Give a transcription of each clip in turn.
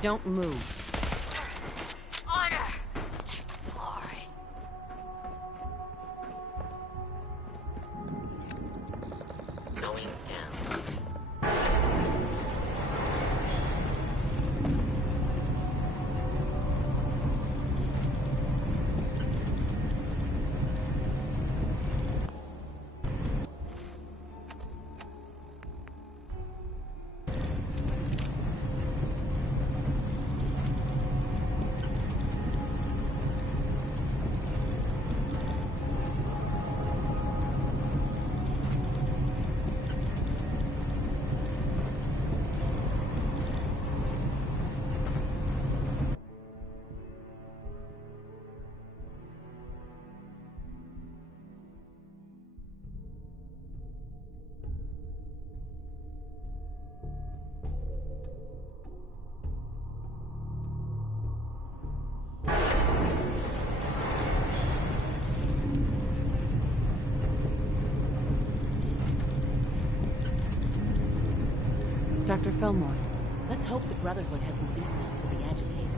Don't move. Honor! Glory! Going down. Dr. Fillmore. Let's hope the Brotherhood hasn't beaten us to the agitator.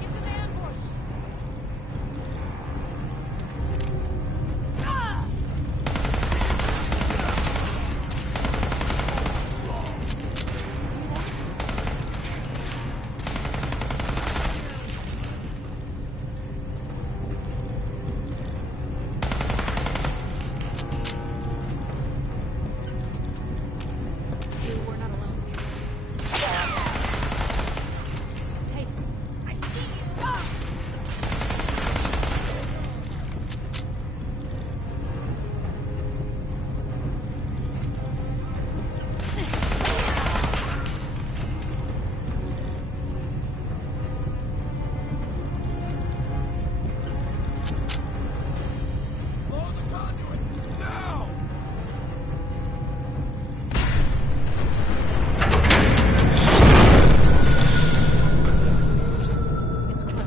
It's an ambush! We're not alone. Hey, I see you! Blow the conduit! Now! It's close.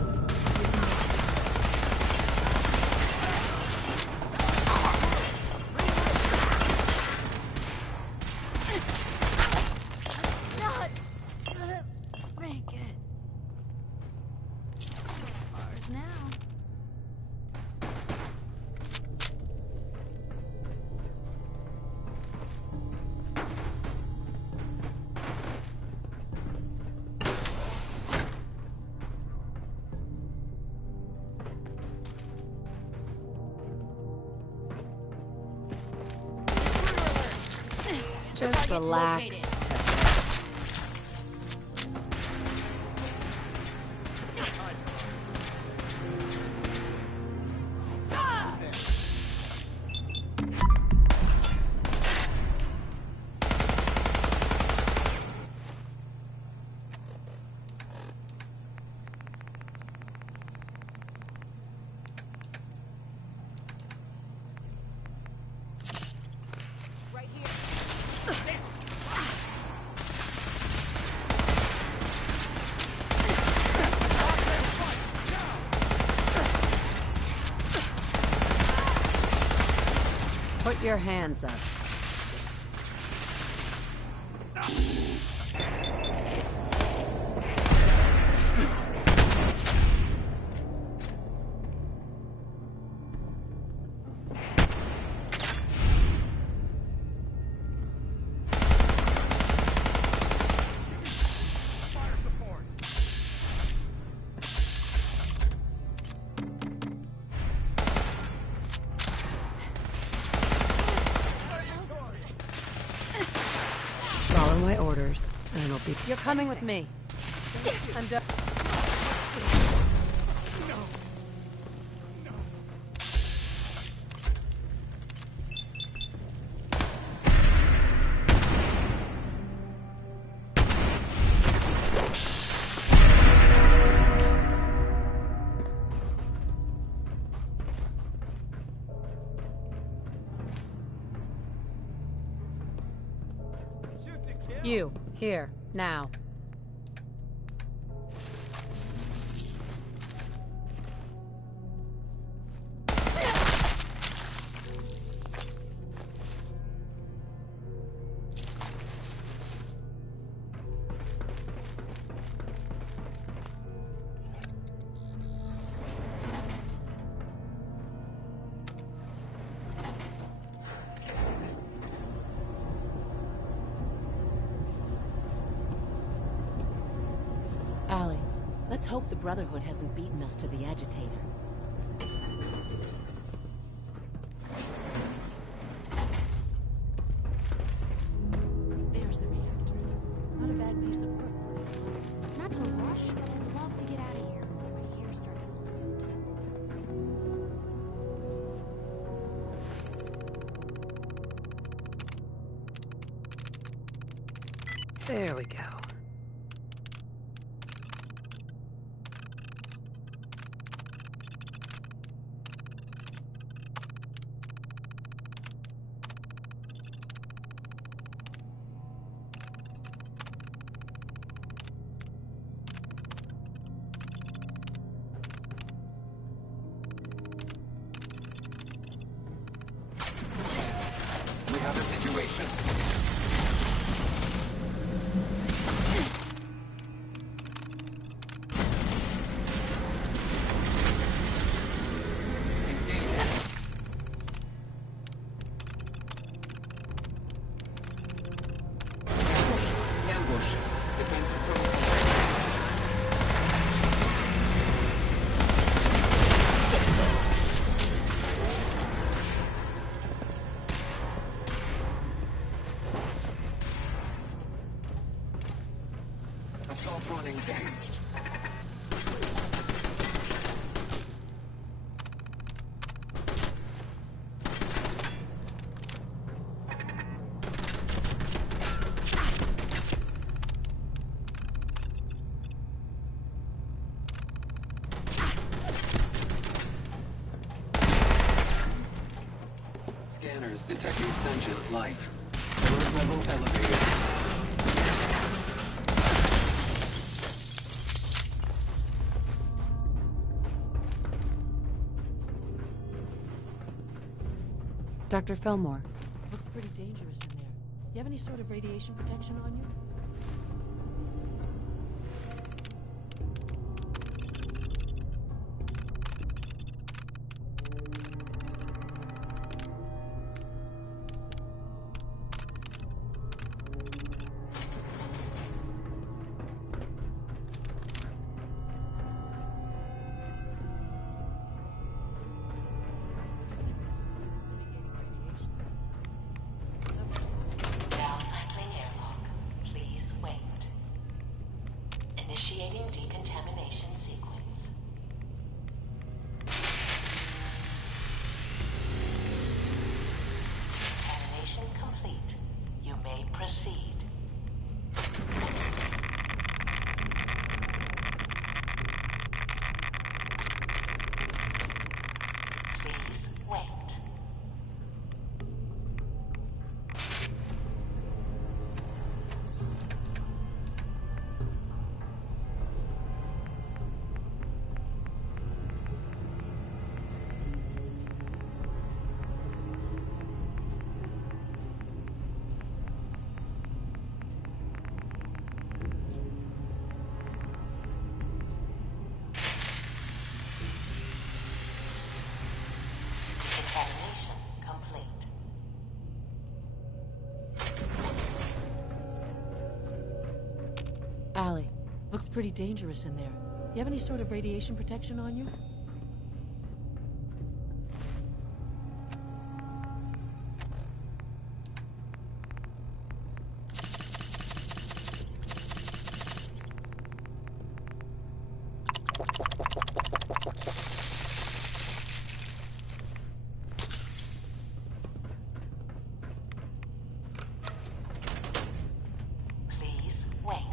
Not gonna make it. Ours now. Just relax. Right here. Put your hands up. Fire support! Follow my orders, and it'll be. You're coming with me. I'm done. Shoot to kill! You, here, now. Allie, let's hope the Brotherhood hasn't beaten us to the agitator. There's the reactor. Not a bad piece of work for its time. Not to rush, but I'd love to get out of here before my hair starts falling out. There we go. We have a situation. Ambush. Defensive protocol. Assault run engaged. Scanners detecting sentient life. Alert level elevated. Dr. Fillmore. Looks pretty dangerous in there. You have any sort of radiation protection on you? Now cycling airlock. Please wait. Initiating decontamination sequence. Decontamination complete. You may proceed. Please wait. Decontamination complete. Allie, looks pretty dangerous in there. You have any sort of radiation protection on you? Please wait.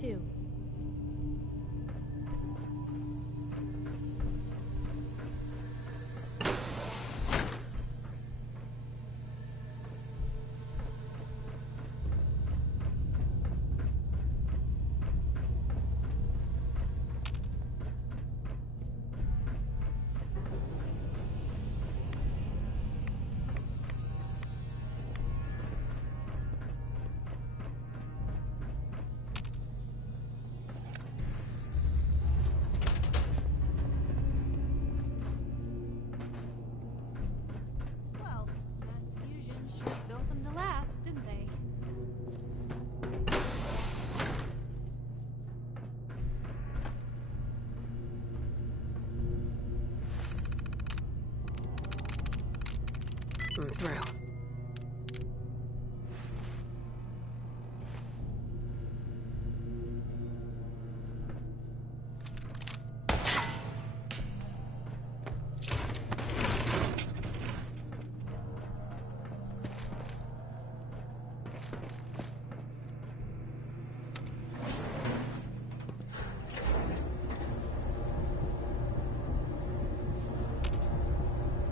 too. Well, mass fusion sure built them to last, didn't they? I'm through.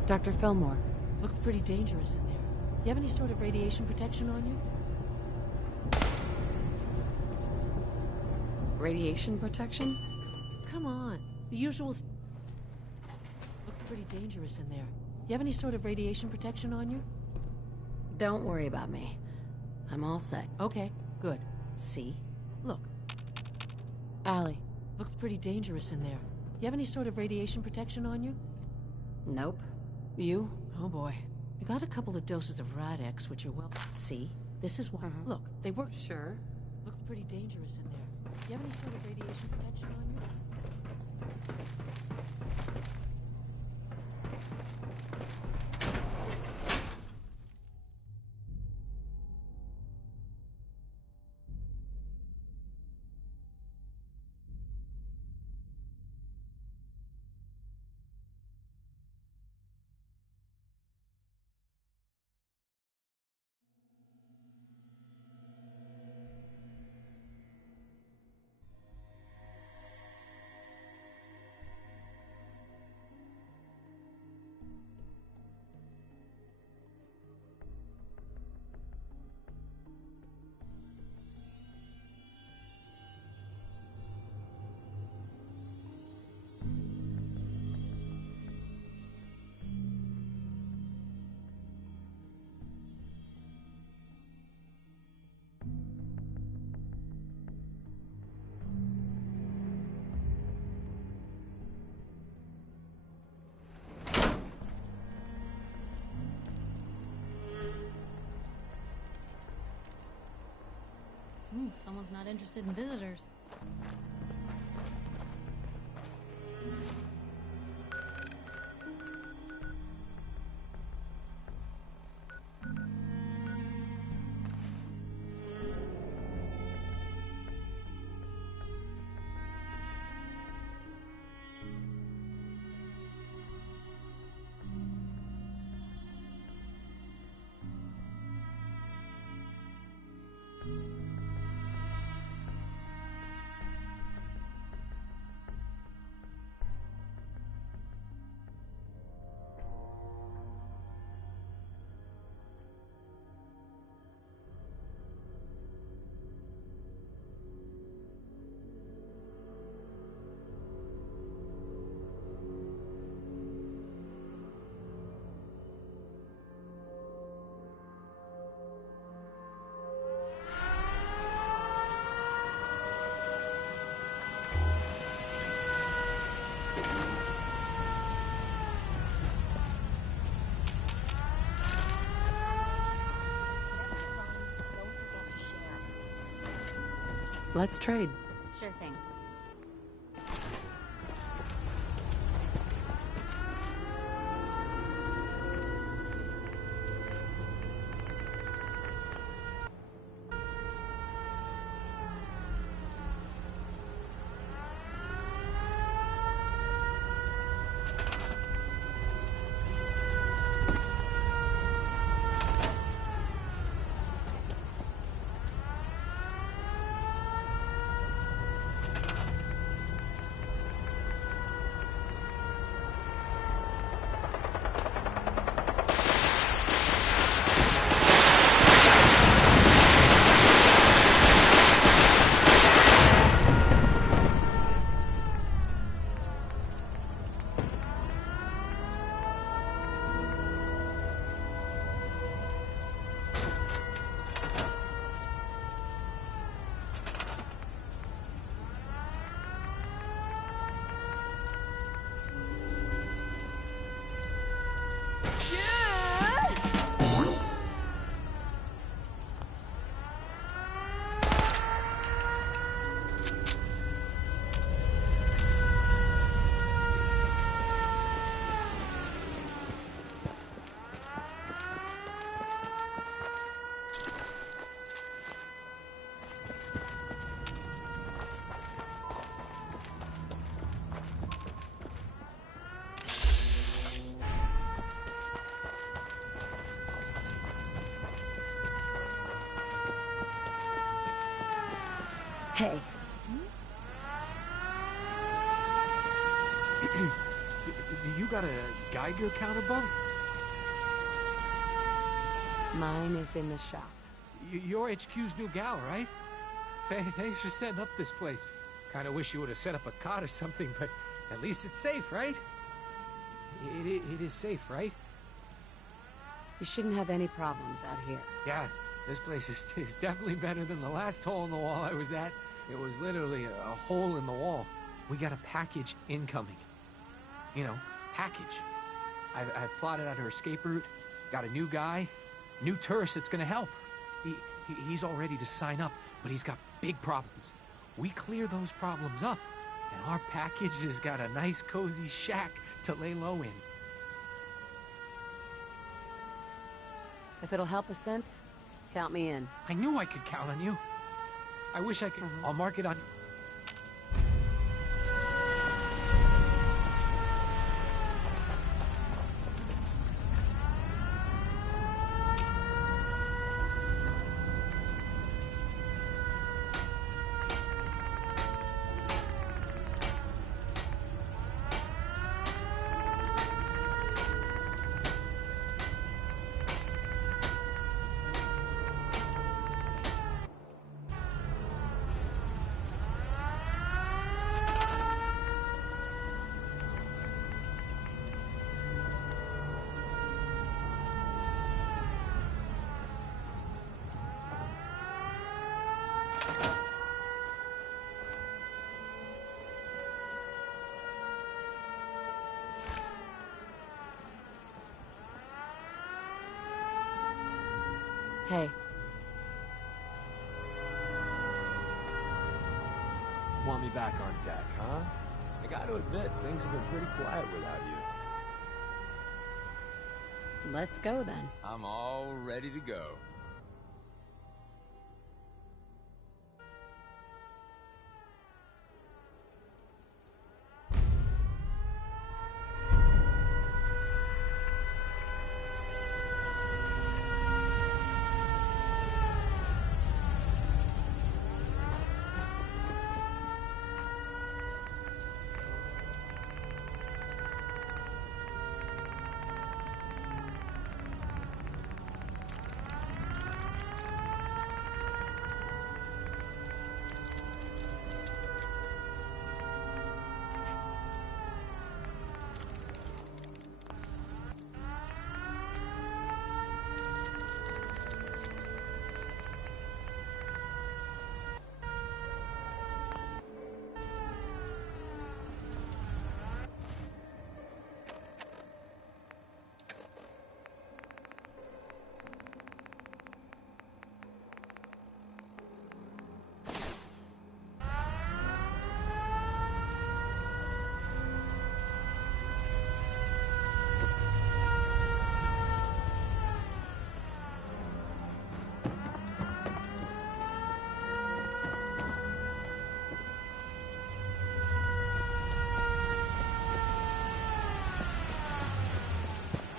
Dr. Fillmore. Looks pretty dangerous in there. You have any sort of radiation protection on you? Radiation protection? Come on. The usual... Looks pretty dangerous in there. You have any sort of radiation protection on you? Don't worry about me. I'm all set. Okay, good. See? Look. Allie. Looks pretty dangerous in there. You have any sort of radiation protection on you? Nope. You? Oh boy. I got a couple of doses of Rad-X, which are well... See? This is why... Look, they work... Sure. Looks pretty dangerous in there. You have any sort of radiation protection on you? Someone's not interested in visitors. Let's trade. Sure thing. Hey, You got a Geiger counter, bub? mine is in the shop. You're HQ's new gal, right? Thanks for setting up this place. Kinda wish you would've set up a cot or something, but at least it's safe, right? It is safe, right? You shouldn't have any problems out here. Yeah, this place is definitely better than the last hole in the wall I was at. It was literally a hole in the wall. We got a package incoming. You know, package. I've plotted out her escape route, got a new guy, new tourist that's gonna help. He's all ready to sign up, but he's got big problems. We clear those problems up, and our package has got a nice cozy shack to lay low in. If it'll help a synth, count me in. I knew I could count on you. I wish I could. I'll mark it on. Hey, Want me back on deck, huh? I gotta admit, things have been pretty quiet without you. let's go then. I'm all ready to go.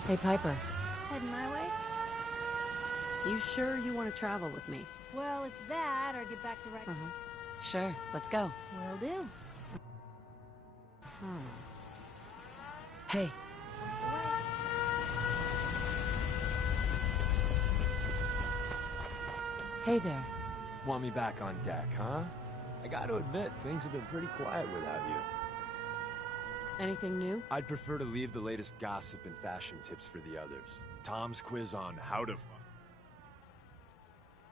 Hey, Piper, Heading my way? you sure you want to travel with me? Well, it's that or get back to right. Sure, let's go. Will do. Hey, hey there. Want me back on deck, huh? I gotta admit, things have been pretty quiet without you. Anything new? I'd prefer to leave the latest gossip and fashion tips for the others. Tom's quiz on how to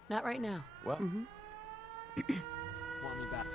Not right now. Well, want me back?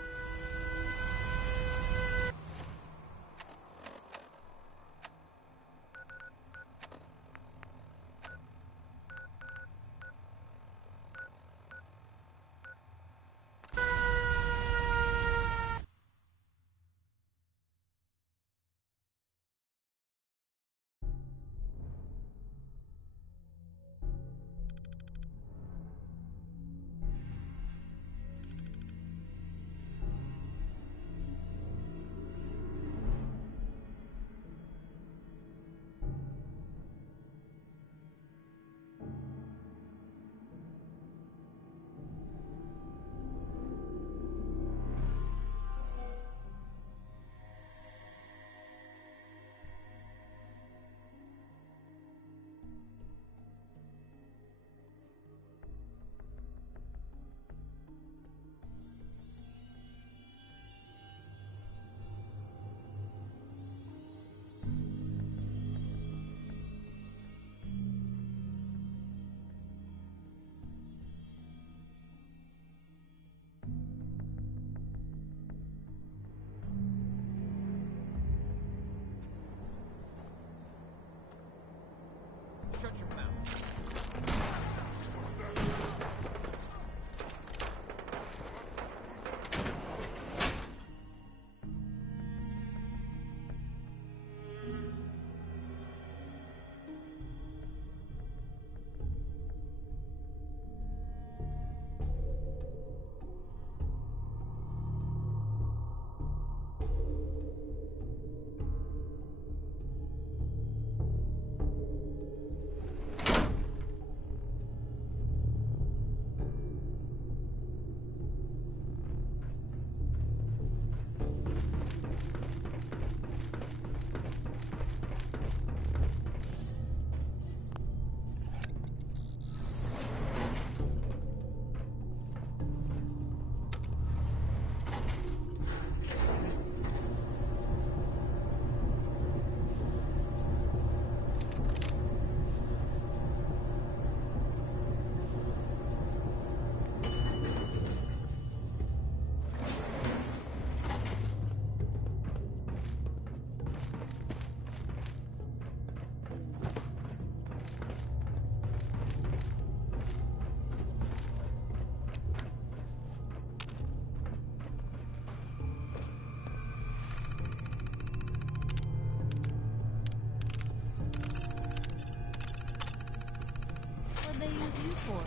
use you for?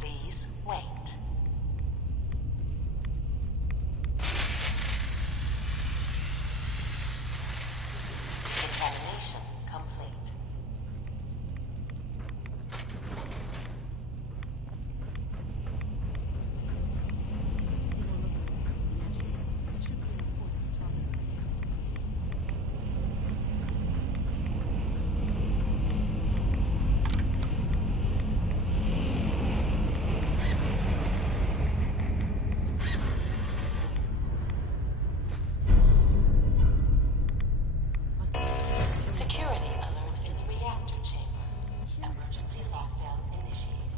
Please wait. Examination complete. The agitator. It should be an important topic right now. Security alert in the reactor chamber. Emergency lockdown initiated.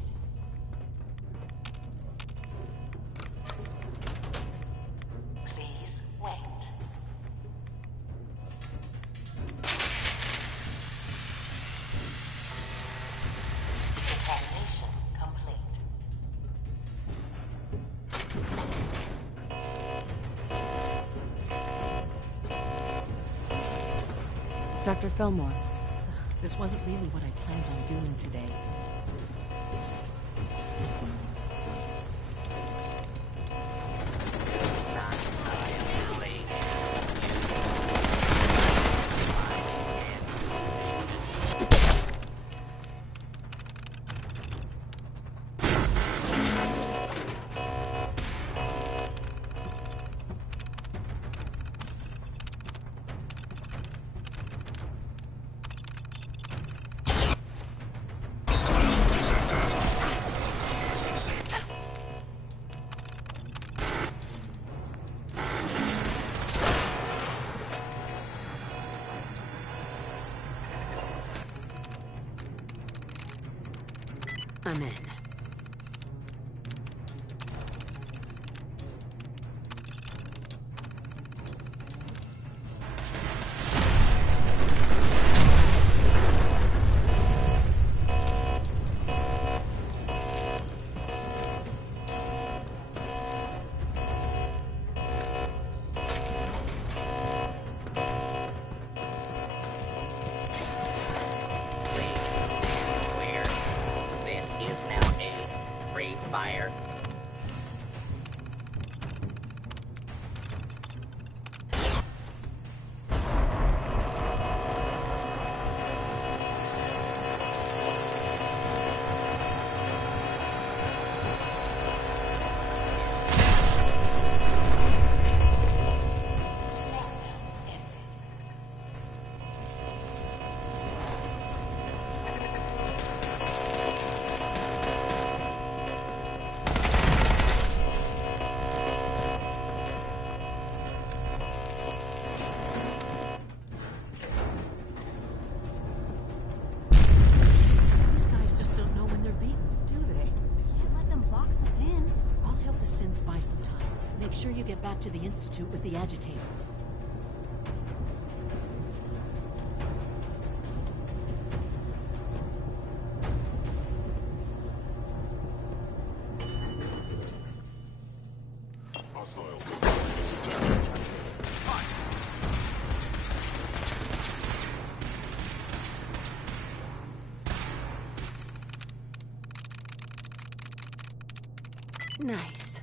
Please wait. Examination complete. Dr. Fillmore. This wasn't really what I planned on doing today. I'm in. Clear. This is now a free fire. These guys just don't know when they're beaten, do they? Can't let them box us in. I'll help the synths buy some time. Make sure you get back to the Institute with the agitator. Nice.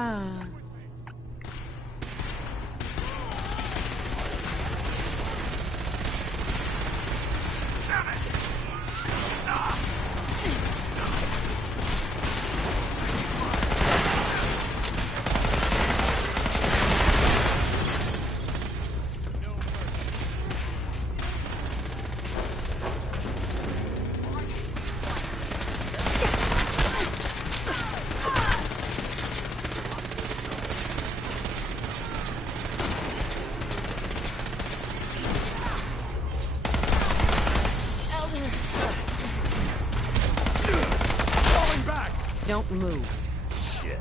Ah. Don't move. Shit.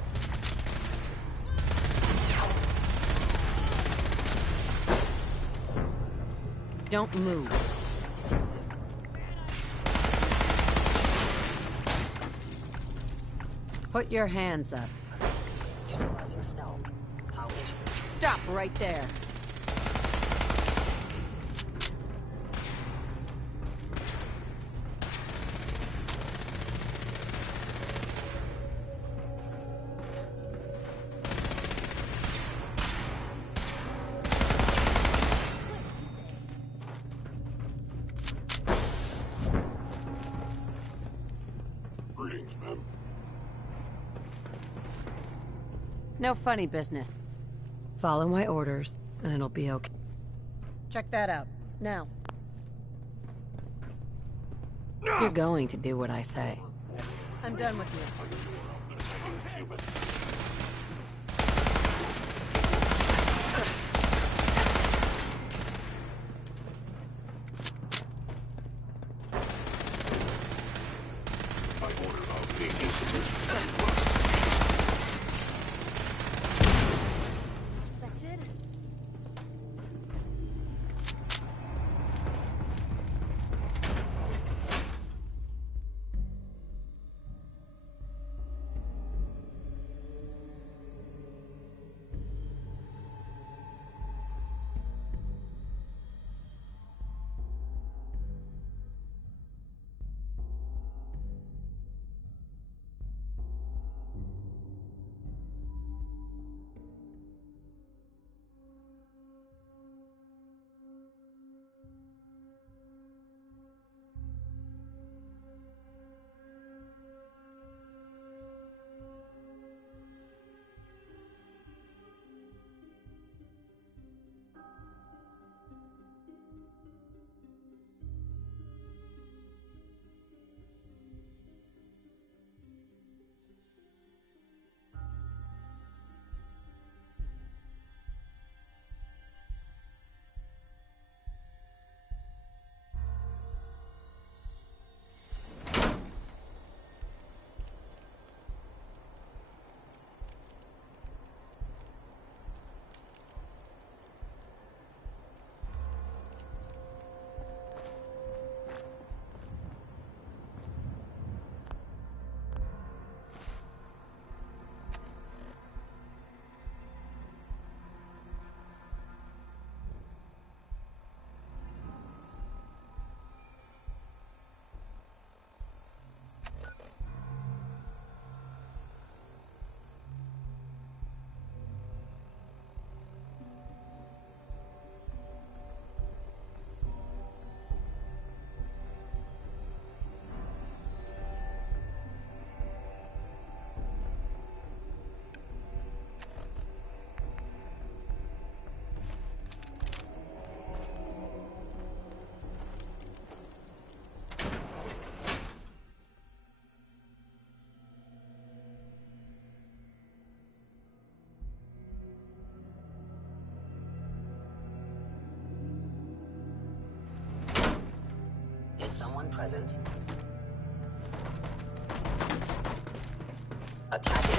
Don't move. Put your hands up. Utilizing stealth. How interesting. Stop right there. No funny business. Follow my orders, and it'll be okay. Check that out, now. You're going to do what I say. I'm done with you. Is someone present? Attacking.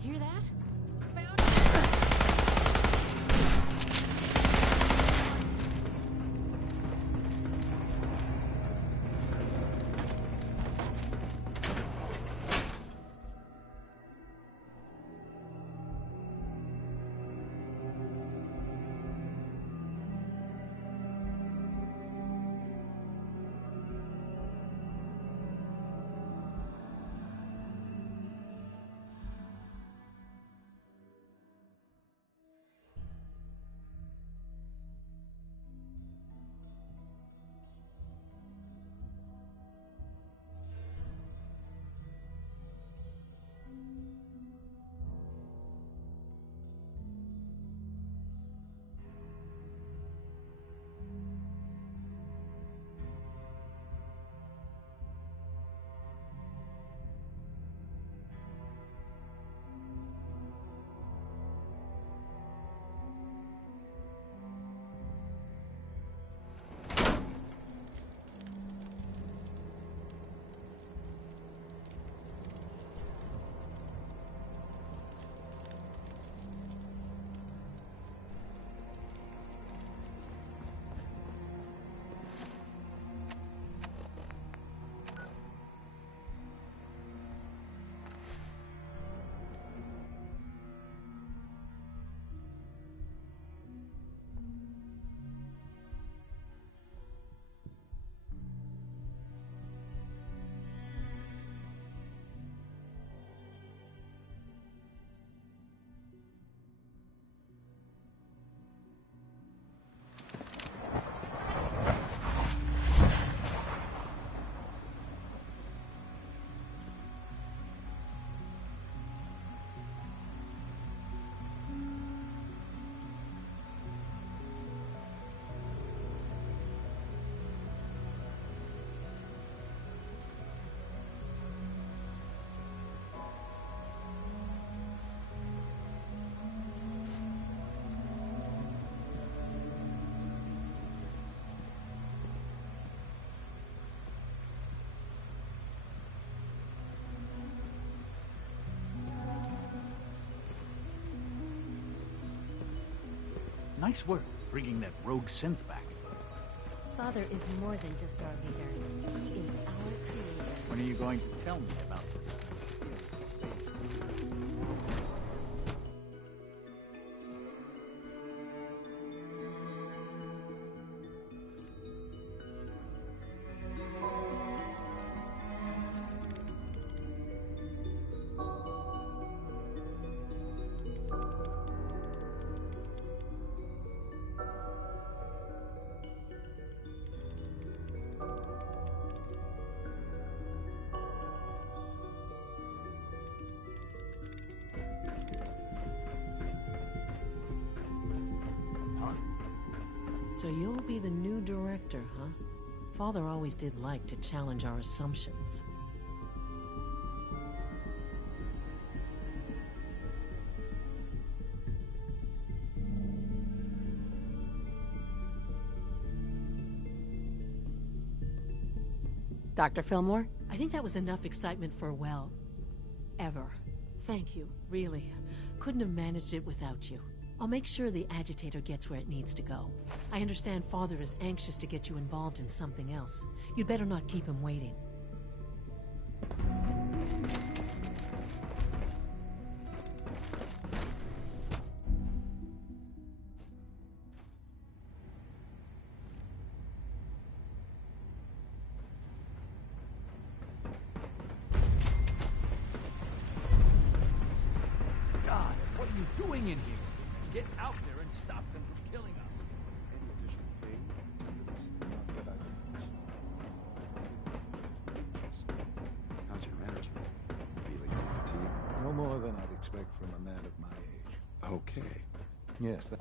Hear that? Nice work bringing that rogue synth back. Father is more than just our leader. He is our creator. When are you going to tell me about this? So you'll be the new director, huh? Father always did like to challenge our assumptions. Dr. Fillmore? I think that was enough excitement for, well, ever. Thank you, really. Couldn't have managed it without you. I'll make sure the agitator gets where it needs to go. I understand Father is anxious to get you involved in something else. You'd better not keep him waiting. God, what are you doing in here? Get out there and stop them from killing us. Any additional pain or tenderness? Not that I notice. How's your energy? Feeling any fatigue? No more than I'd expect from a man of my age. Okay. Yes, that...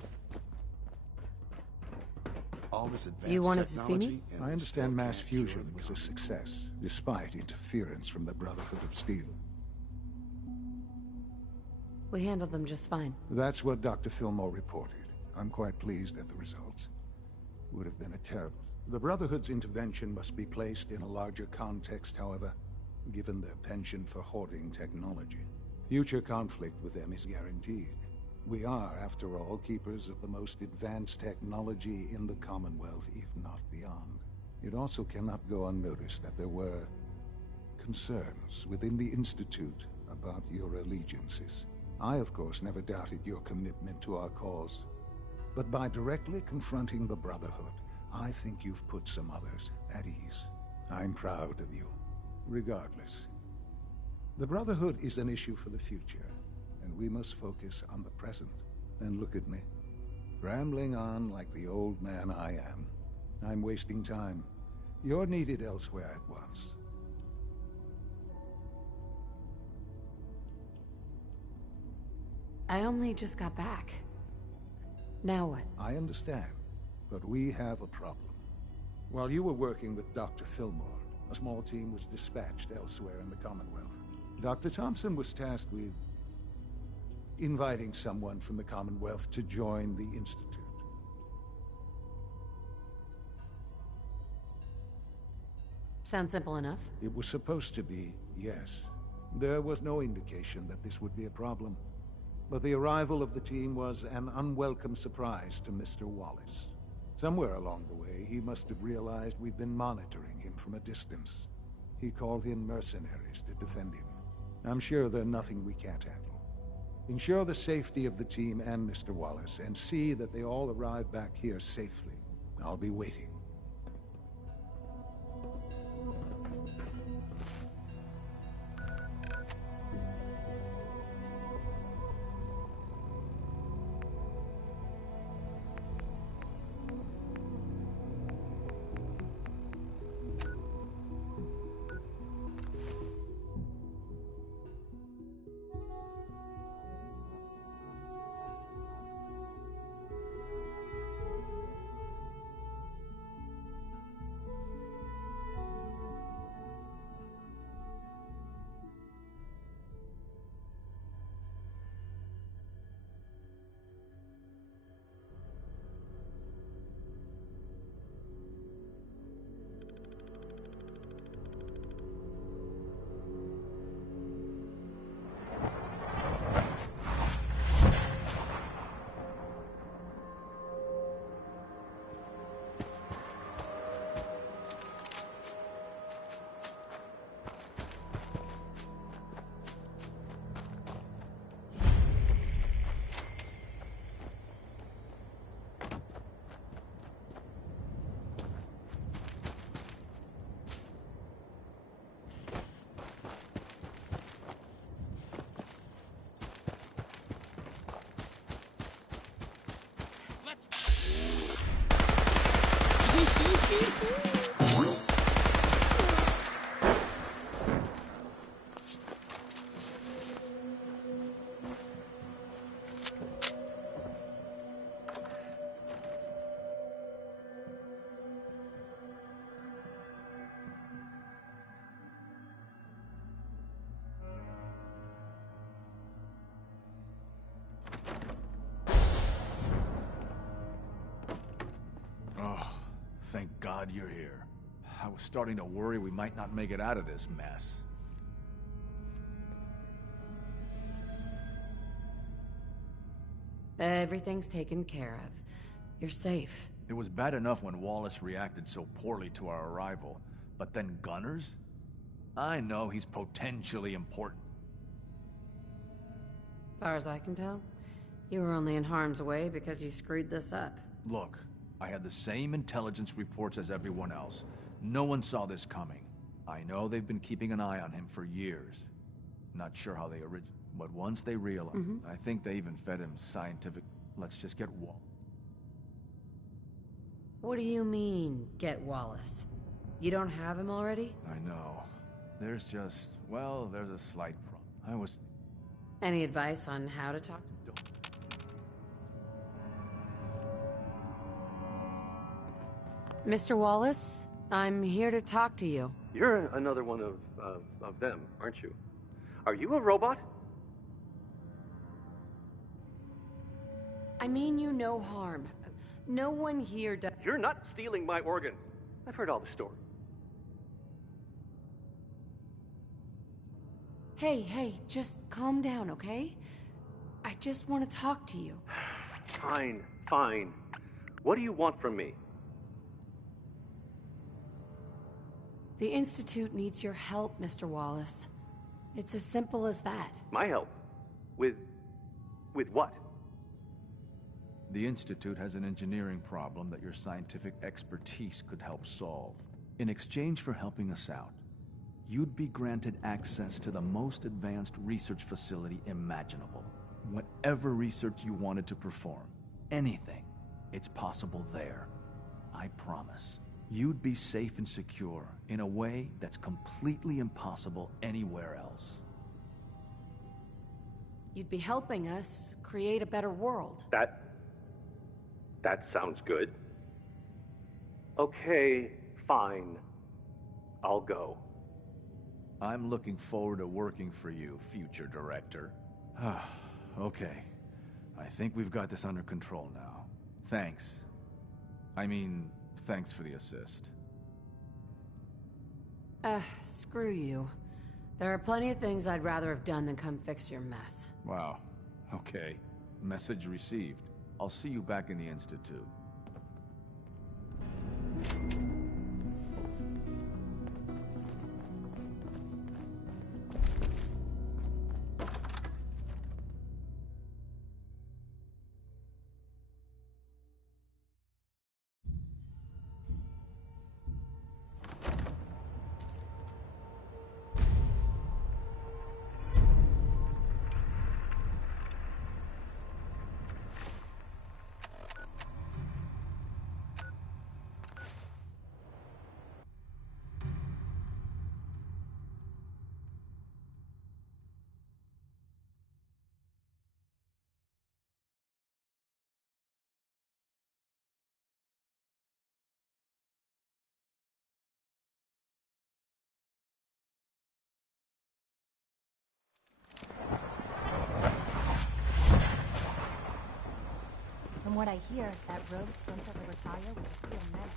All this advanced You wanted to see technology, me? and I we understand still mass can't cure fusion the was a common. success, despite interference from the Brotherhood of Steel. We handled them just fine. That's what Dr. Fillmore reported. I'm quite pleased at the results. Would have been a terrible... The Brotherhood's intervention must be placed in a larger context, however, given their penchant for hoarding technology. Future conflict with them is guaranteed. We are, after all, keepers of the most advanced technology in the Commonwealth, if not beyond. It also cannot go unnoticed that there were concerns within the Institute about your allegiances. I, of course, never doubted your commitment to our cause. But by directly confronting the Brotherhood, I think you've put some others at ease. I'm proud of you, regardless. The Brotherhood is an issue for the future, and we must focus on the present. And look at me, rambling on like the old man I am. I'm wasting time. You're needed elsewhere at once. I only just got back. Now what? I understand, but we have a problem. While you were working with Dr. Fillmore, a small team was dispatched elsewhere in the Commonwealth. Dr. Thompson was tasked with inviting someone from the Commonwealth to join the Institute. Sounds simple enough. It was supposed to be, yes. There was no indication that this would be a problem. But the arrival of the team was an unwelcome surprise to Mr. Wallace. Somewhere along the way, he must have realized we'd been monitoring him from a distance. He called in mercenaries to defend him. I'm sure they're nothing we can't handle. Ensure the safety of the team and Mr. Wallace, and see that they all arrive back here safely. I'll be waiting. Oh, thank God you're here. I was starting to worry we might not make it out of this mess. Everything's taken care of. You're safe. It was bad enough when Wallace reacted so poorly to our arrival, but then Gunners? I know he's potentially important. Far as I can tell, you were only in harm's way because you screwed this up. Look, I had the same intelligence reports as everyone else. No one saw this coming. I know they've been keeping an eye on him for years. Not sure how they but once they realized, I think they even fed him scientific. Let's just get What do you mean, get Wallace? You don't have him already? I know. There's just, well, there's a slight problem. Any advice on how to talk? Mr. Wallace, I'm here to talk to you. You're another one of them, aren't you? Are you a robot? I mean you no harm. No one here does. You're not stealing my organs. I've heard all the story. Hey, just calm down, okay? I just want to talk to you. Fine. What do you want from me? The Institute needs your help, Mr. Wallace. It's as simple as that. My help? With what? The Institute has an engineering problem that your scientific expertise could help solve. In exchange for helping us out, you'd be granted access to the most advanced research facility imaginable. Whatever research you wanted to perform, anything, it's possible there. I promise. You'd be safe and secure in a way that's completely impossible anywhere else. You'd be helping us create a better world. That sounds good. Okay, fine. I'll go. I'm looking forward to working for you, future director. Okay. I think we've got this under control now. Thanks. Thanks for the assist. Screw you. There are plenty of things I'd rather have done than come fix your mess. Wow. Okay. Message received. I'll see you back in the Institute. From what I hear, that rogue synth of a Retire was a real menace.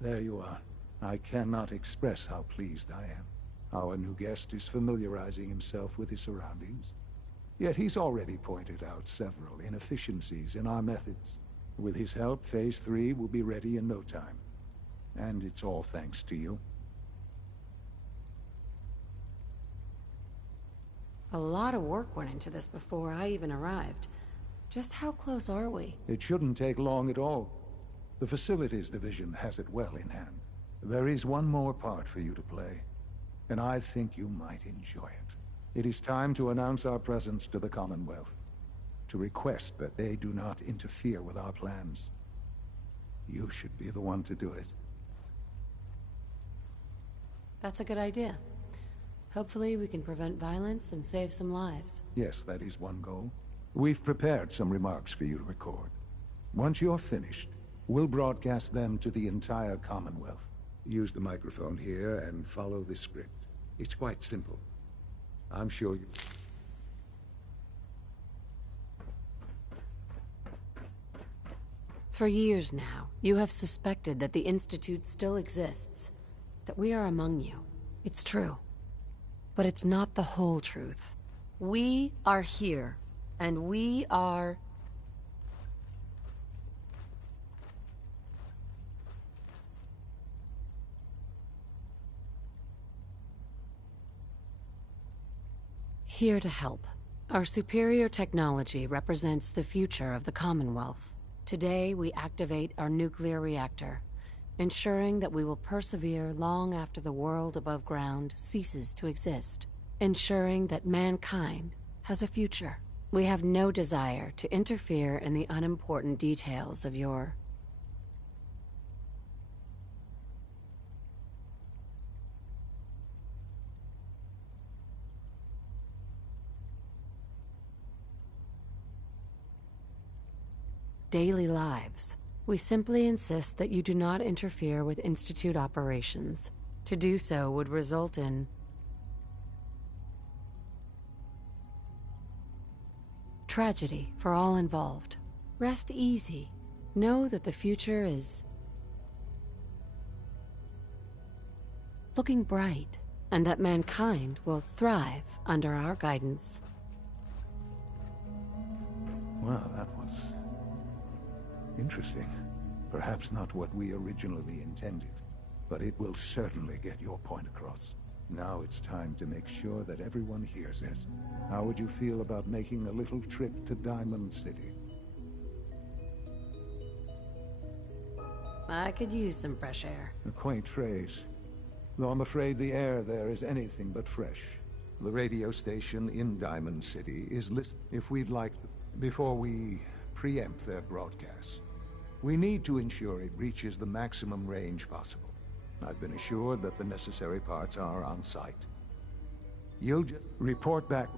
There you are. I cannot express how pleased I am. Our new guest is familiarizing himself with his surroundings. Yet he's already pointed out several inefficiencies in our methods. With his help, Phase 3 will be ready in no time. And it's all thanks to you. A lot of work went into this before I even arrived. Just how close are we? It shouldn't take long at all. The Facilities Division has it well in hand. There is one more part for you to play. and I think you might enjoy it. It is time to announce our presence to the Commonwealth, to request that they do not interfere with our plans. You should be the one to do it. That's a good idea. Hopefully we can prevent violence and save some lives. Yes, that is one goal. We've prepared some remarks for you to record. Once you're finished, we'll broadcast them to the entire Commonwealth. Use the microphone here and follow the script. It's quite simple. I'm sure you... For years now, you have suspected that the Institute still exists, that we are among you. It's true. But it's not the whole truth. We are here, and we are... here to help. Our superior technology represents the future of the Commonwealth. Today, we activate our nuclear reactor, ensuring that we will persevere long after the world above ground ceases to exist, ensuring that mankind has a future. We have no desire to interfere in the unimportant details of your... daily lives. We simply insist that you do not interfere with Institute operations. To do so would result in... tragedy for all involved. Rest easy. Know that the future is... looking bright, and that mankind will thrive under our guidance. Well, that was... interesting. Perhaps not what we originally intended, but it will certainly get your point across. Now it's time to make sure that everyone hears it. How would you feel about making a little trip to Diamond City? I could use some fresh air. A quaint phrase, though I'm afraid the air there is anything but fresh. The radio station in Diamond City is listed. If we'd like, before we preempt their broadcast, we need to ensure it reaches the maximum range possible. I've been assured that the necessary parts are on site. You'll just report back.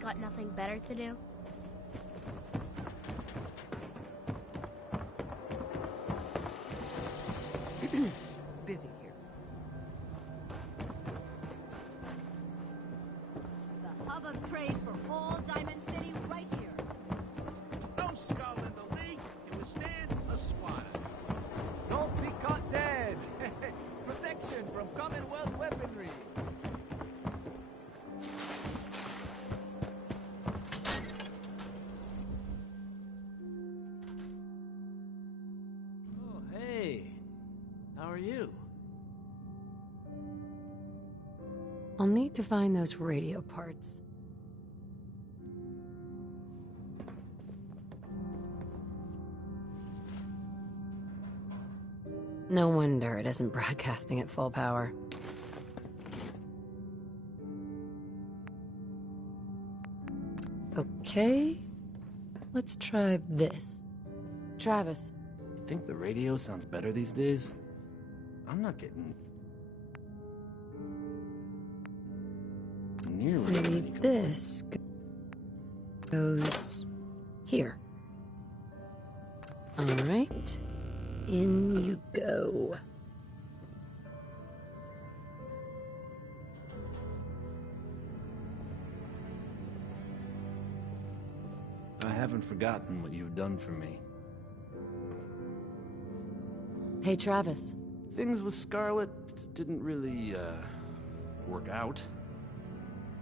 Got nothing better to do? Busy here. The hub of trade for all Diamond City right here. No skull in the league can withstand a swatter. Don't be caught dead! Protection from Commonwealth weaponry! I'll need to find those radio parts. No wonder it isn't broadcasting at full power. Okay, let's try this. Travis. You think the radio sounds better these days? I'm not getting... See, this goes here. All right. In you go. I haven't forgotten what you've done for me. Hey, Travis. Things with Scarlet didn't really, work out.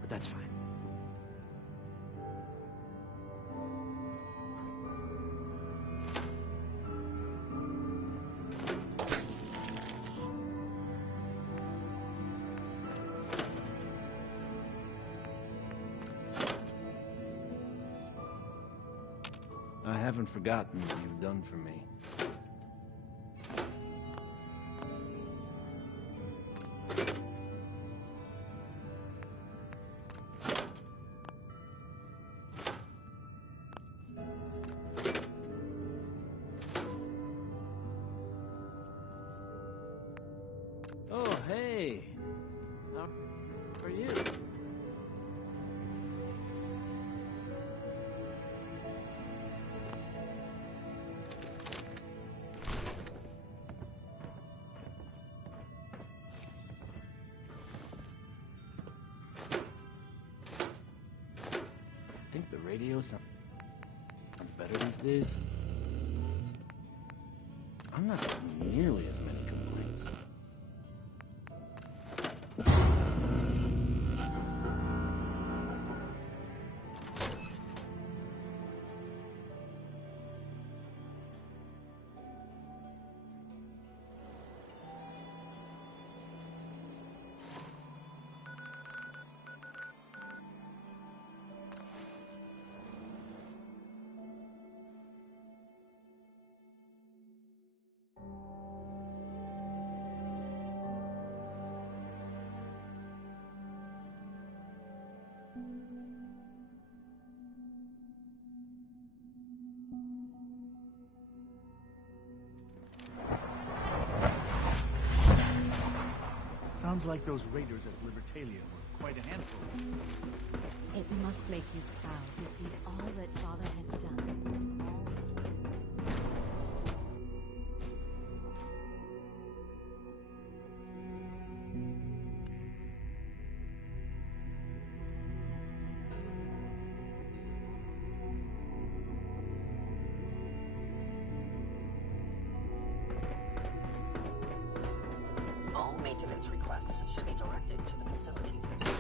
But that's fine. I haven't forgotten what you've done for me. Oh, hey. How are you? I think the radio sounds better these days. I'm not getting nearly as many complaints. Sounds like those raiders at Libertalia were quite a handful. It must make you proud to see all that Father has done. All maintenance requests should be directed to the facilities division.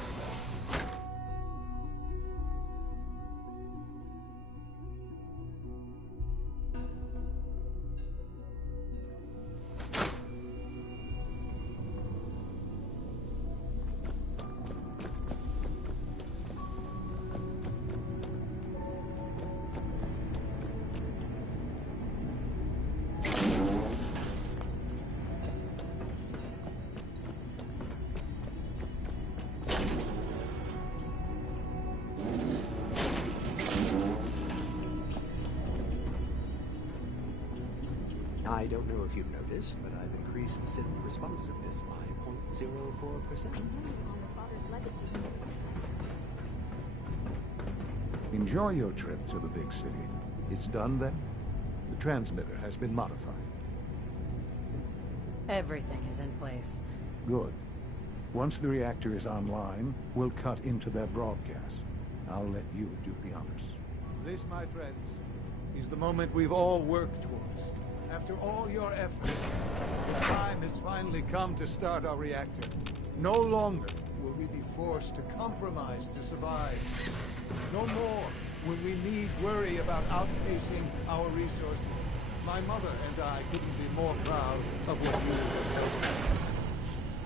I don't know if you've noticed, but I've increased SIP responsiveness by 0.04%. I'm running on your father's legacy. Enjoy your trip to the big city. It's done then? The transmitter has been modified. Everything is in place. Good. Once the reactor is online, we'll cut into their broadcast. I'll let you do the honors. This, my friends, is the moment we've all worked towards. After all your efforts, the time has finally come to start our reactor. No longer will we be forced to compromise to survive. No more will we need worry about outpacing our resources. My mother and I couldn't be more proud of what you have helped us.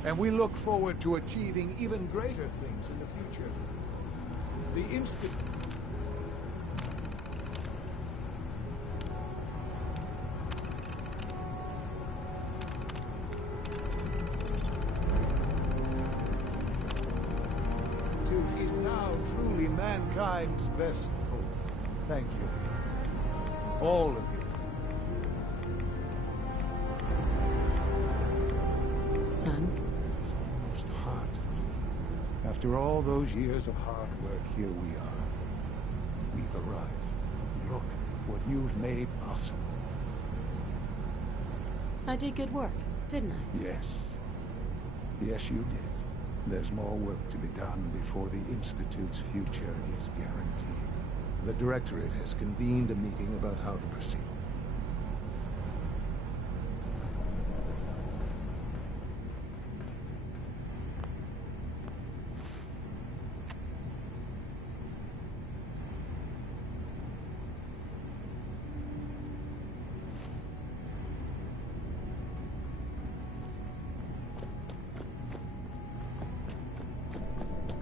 And we look forward to achieving even greater things in the future. The instant... is now truly mankind's best hope. Thank you. All of you. Son? It's almost heart-bleeding. After all those years of hard work, here we are. We've arrived. Look what you've made possible. I did good work, didn't I? Yes. Yes, you did. There's more work to be done before the Institute's future is guaranteed. The Directorate has convened a meeting about how to proceed.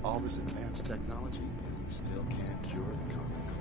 All this advanced technology, and we still can't cure the common cold.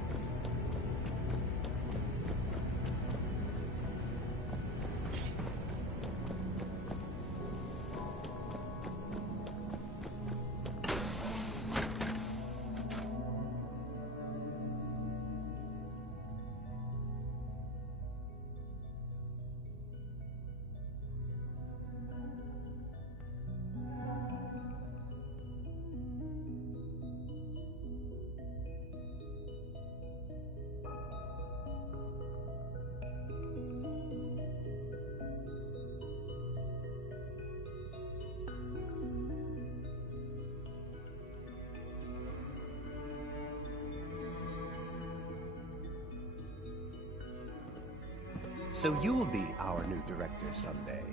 So you'll be our new director someday.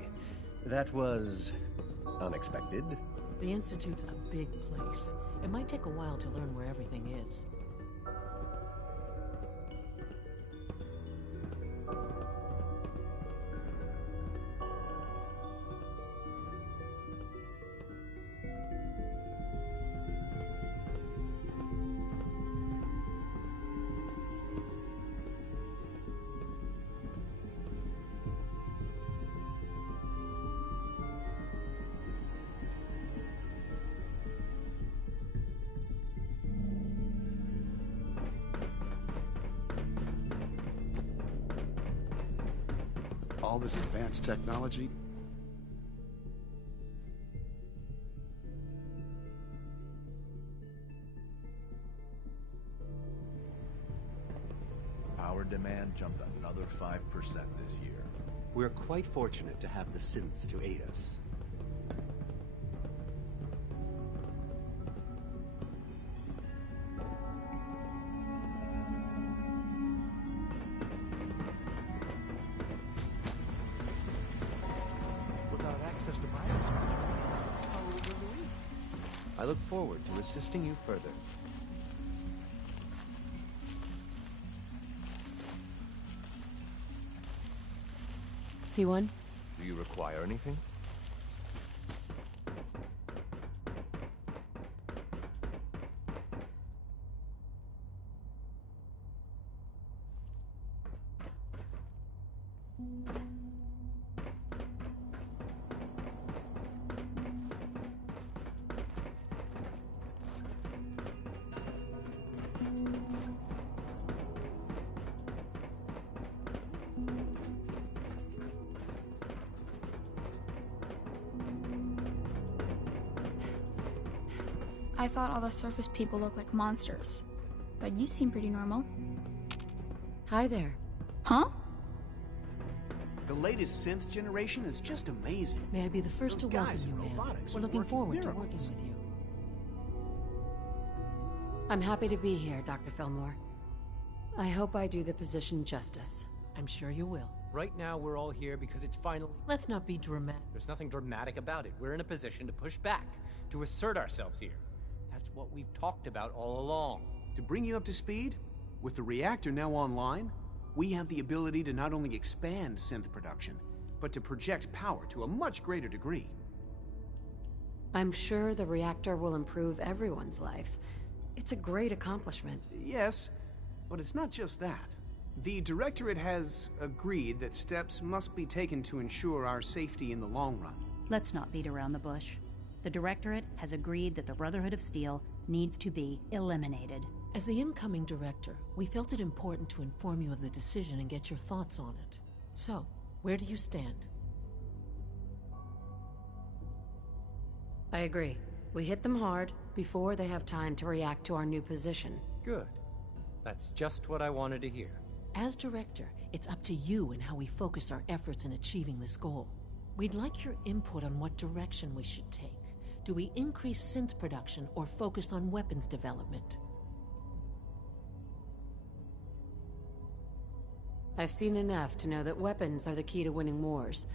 That was unexpected. The Institute's a big place. It might take a while to learn where everything is. All this advanced technology. Power demand jumped another 5% this year. We're quite fortunate to have the synths to aid us. Without access to bioscience, how will we lead? I look forward to assisting you further. C1? Do you require anything? I thought all the surface people looked like monsters. But you seem pretty normal. Hi there. Huh? The latest synth generation is just amazing. May I be the first to Those welcome guys you, in ma'am. robotics We're are looking working forward to miracles. working with you. I'm happy to be here, Dr. Fillmore. I hope I do the position justice. I'm sure you will. Right now, we're all here because it's finally... Let's not be dramatic. There's nothing dramatic about it. We're in a position to push back, to assert ourselves here. That's what we've talked about all along. To bring you up to speed, with the reactor now online, we have the ability to not only expand synth production, but to project power to a much greater degree. I'm sure the reactor will improve everyone's life. It's a great accomplishment. Yes, but it's not just that. The Directorate has agreed that steps must be taken to ensure our safety in the long run. Let's not beat around the bush. The Directorate has agreed that the Brotherhood of Steel needs to be eliminated. As the incoming director, we felt it important to inform you of the decision and get your thoughts on it. So, where do you stand? I agree. We hit them hard before they have time to react to our new position. Good. That's just what I wanted to hear. As director, it's up to you and how we focus our efforts in achieving this goal. We'd like your input on what direction we should take. Do we increase synth production or focus on weapons development? I've seen enough to know that weapons are the key to winning wars.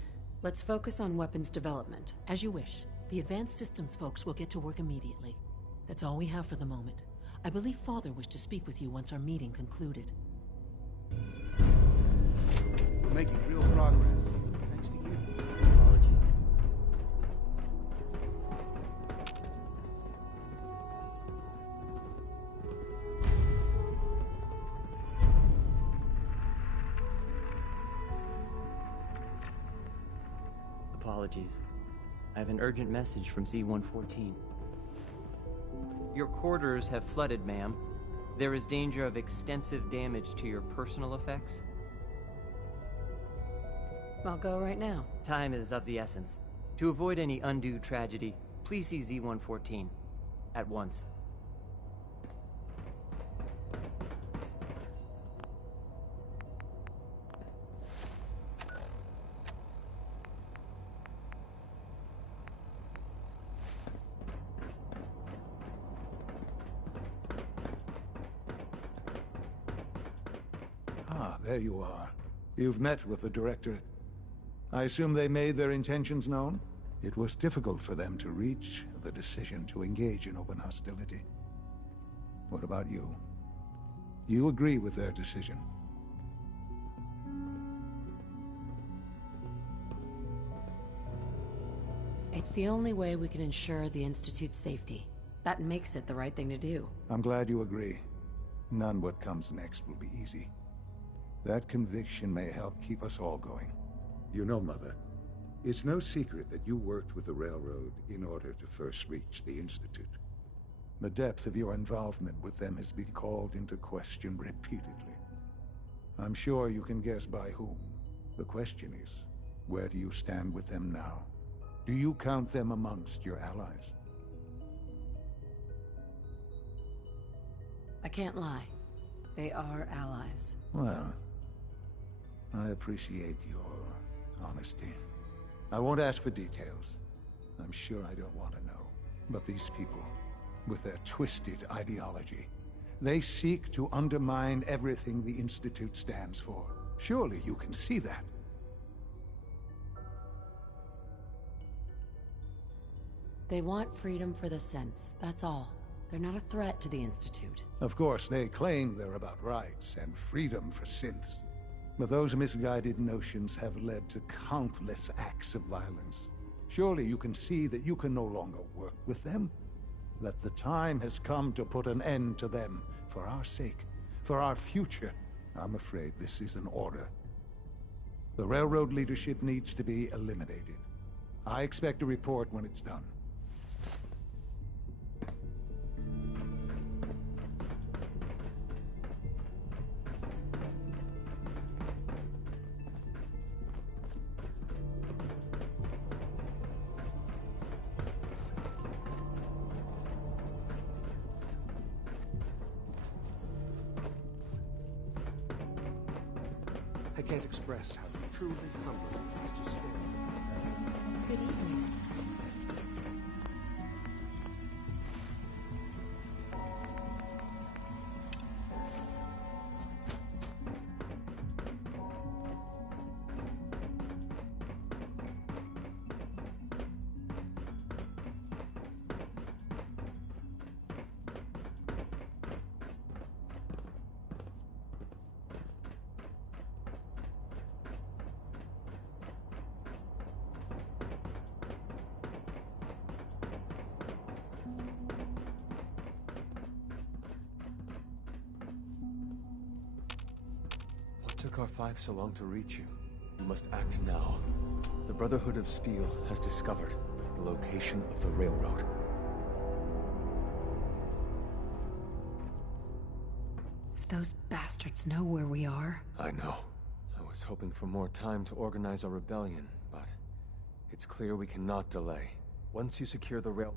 Let's focus on weapons development. As you wish. The advanced systems folks will get to work immediately. That's all we have for the moment. I believe Father wished to speak with you once our meeting concluded. We're making real progress, thanks to you. Apologies. Apologies. I have an urgent message from Z-114. Your quarters have flooded, ma'am. There is danger of extensive damage to your personal effects. I'll go right now. Time is of the essence. To avoid any undue tragedy, please see Z-114 at once. Ah, there you are. You've met with the Directorate. I assume they made their intentions known? It was difficult for them to reach the decision to engage in open hostility. What about you? Do you agree with their decision? It's the only way we can ensure the Institute's safety. That makes it the right thing to do. I'm glad you agree. None what comes next will be easy. That conviction may help keep us all going. You know, Mother, it's no secret that you worked with the Railroad in order to first reach the Institute. The depth of your involvement with them has been called into question repeatedly. I'm sure you can guess by whom. The question is, where do you stand with them now? Do you count them amongst your allies? I can't lie. They are allies. Well, I appreciate your honesty. I won't ask for details. I'm sure I don't want to know. But these people, with their twisted ideology, they seek to undermine everything the Institute stands for. Surely you can see that. They want freedom for the synths, that's all. They're not a threat to the Institute. Of course, they claim they're about rights and freedom for synths. But those misguided notions have led to countless acts of violence. Surely you can see that you can no longer work with them? That the time has come to put an end to them, for our sake, for our future. I'm afraid this is an order. The Railroad leadership needs to be eliminated. I expect a report when it's done. I can't express how truly humbling it is to stand. Good evening. Took our five so long to reach you. You must act now. The Brotherhood of Steel has discovered the location of the railroad. If those bastards know where we are... I know. I was hoping for more time to organize our rebellion, but it's clear we cannot delay. Once you secure the rail...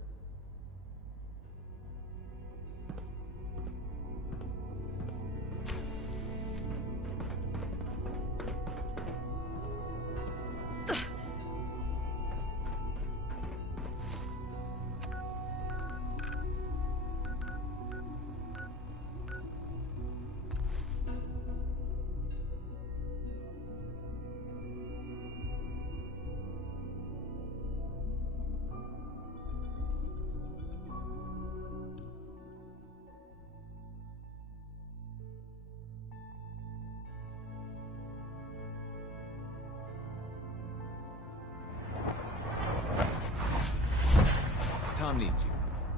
Tom needs you.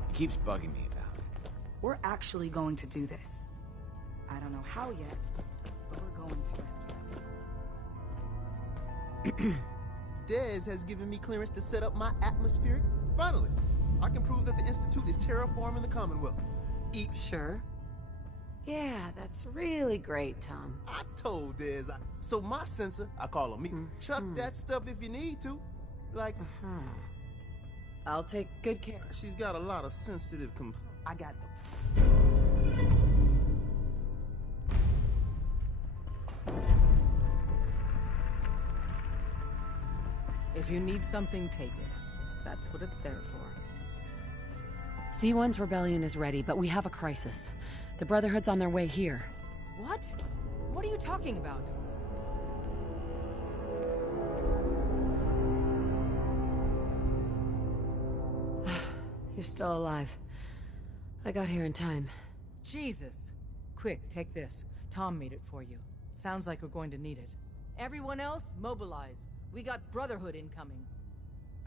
He keeps bugging me about it. We're actually going to do this. I don't know how yet, but we're going to rescue him. Dez has given me clearance to set up my atmospherics. Finally, I can prove that the Institute is terraforming the Commonwealth. Sure. Yeah, that's really great, Tom. I told Dez. So my sensor, I call him me, chuck that stuff if you need to. Like, I'll take good care. She's got a lot of sensitive I got the... If you need something, take it. That's what it's there for. C1's rebellion is ready, but we have a crisis. The Brotherhood's on their way here. What? What are you talking about? You're still alive. I got here in time. Jesus. Quick, take this. Tom made it for you. Sounds like we're going to need it. Everyone else, mobilize. We got Brotherhood incoming.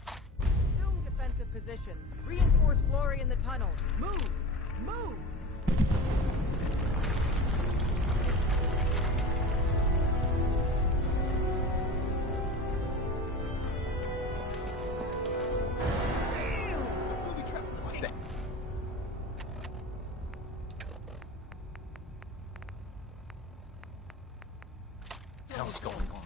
Assume defensive positions. Reinforce Glory in the tunnels. Move! Move! We'll be trapped in the sky. What the hell's going on?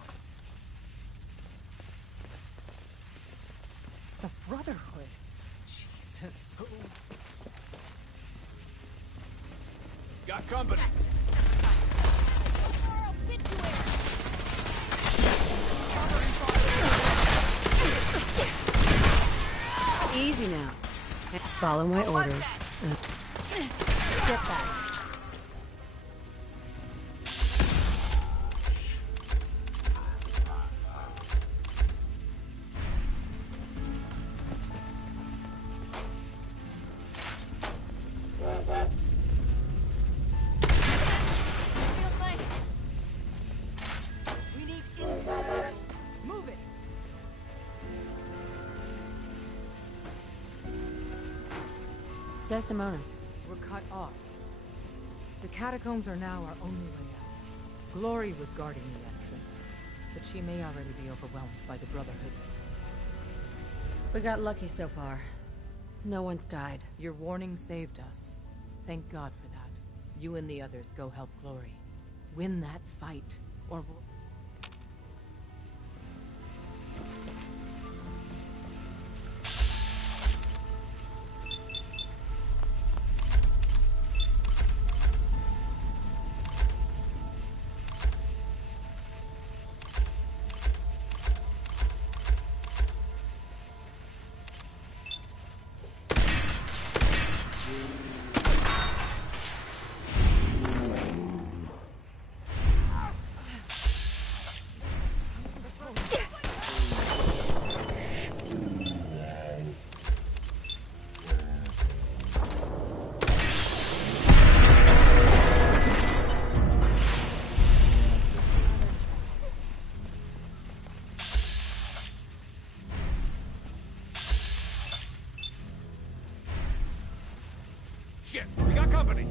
The Brotherhood. Jesus. Got company. Easy now. Follow my orders. Get that. Desdemona. We're cut off. The catacombs are now our only way out. Glory was guarding the entrance, but she may already be overwhelmed by the Brotherhood. We got lucky so far. No one's died. Your warning saved us. Thank God for that. You and the others go help Glory. Win that fight, or we'll... Shit, we got company.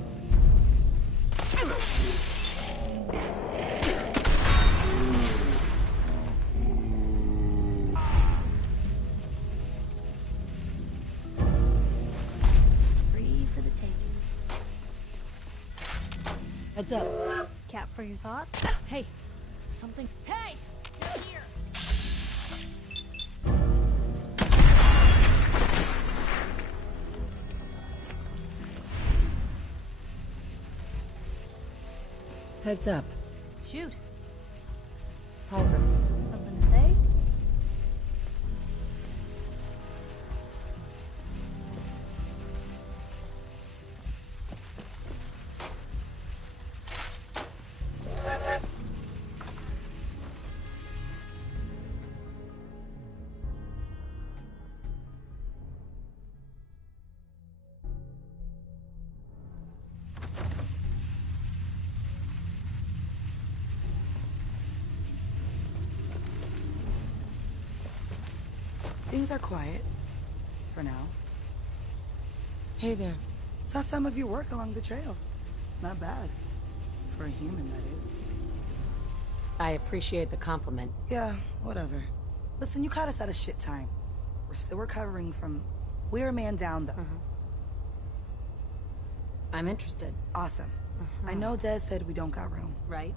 Free for the taking. Heads up. Cap for your thoughts? Hey! Something... Hey! Get here! Heads up. Shoot. Piper. Something to say? Things are quiet. For now. Hey there. Saw some of your work along the trail. Not bad. For a human, that is. I appreciate the compliment. Yeah, whatever. Listen, you caught us at a shit time. We're still recovering from... We're a man down, though. I'm interested. Awesome. I know Des said we don't got room. Right?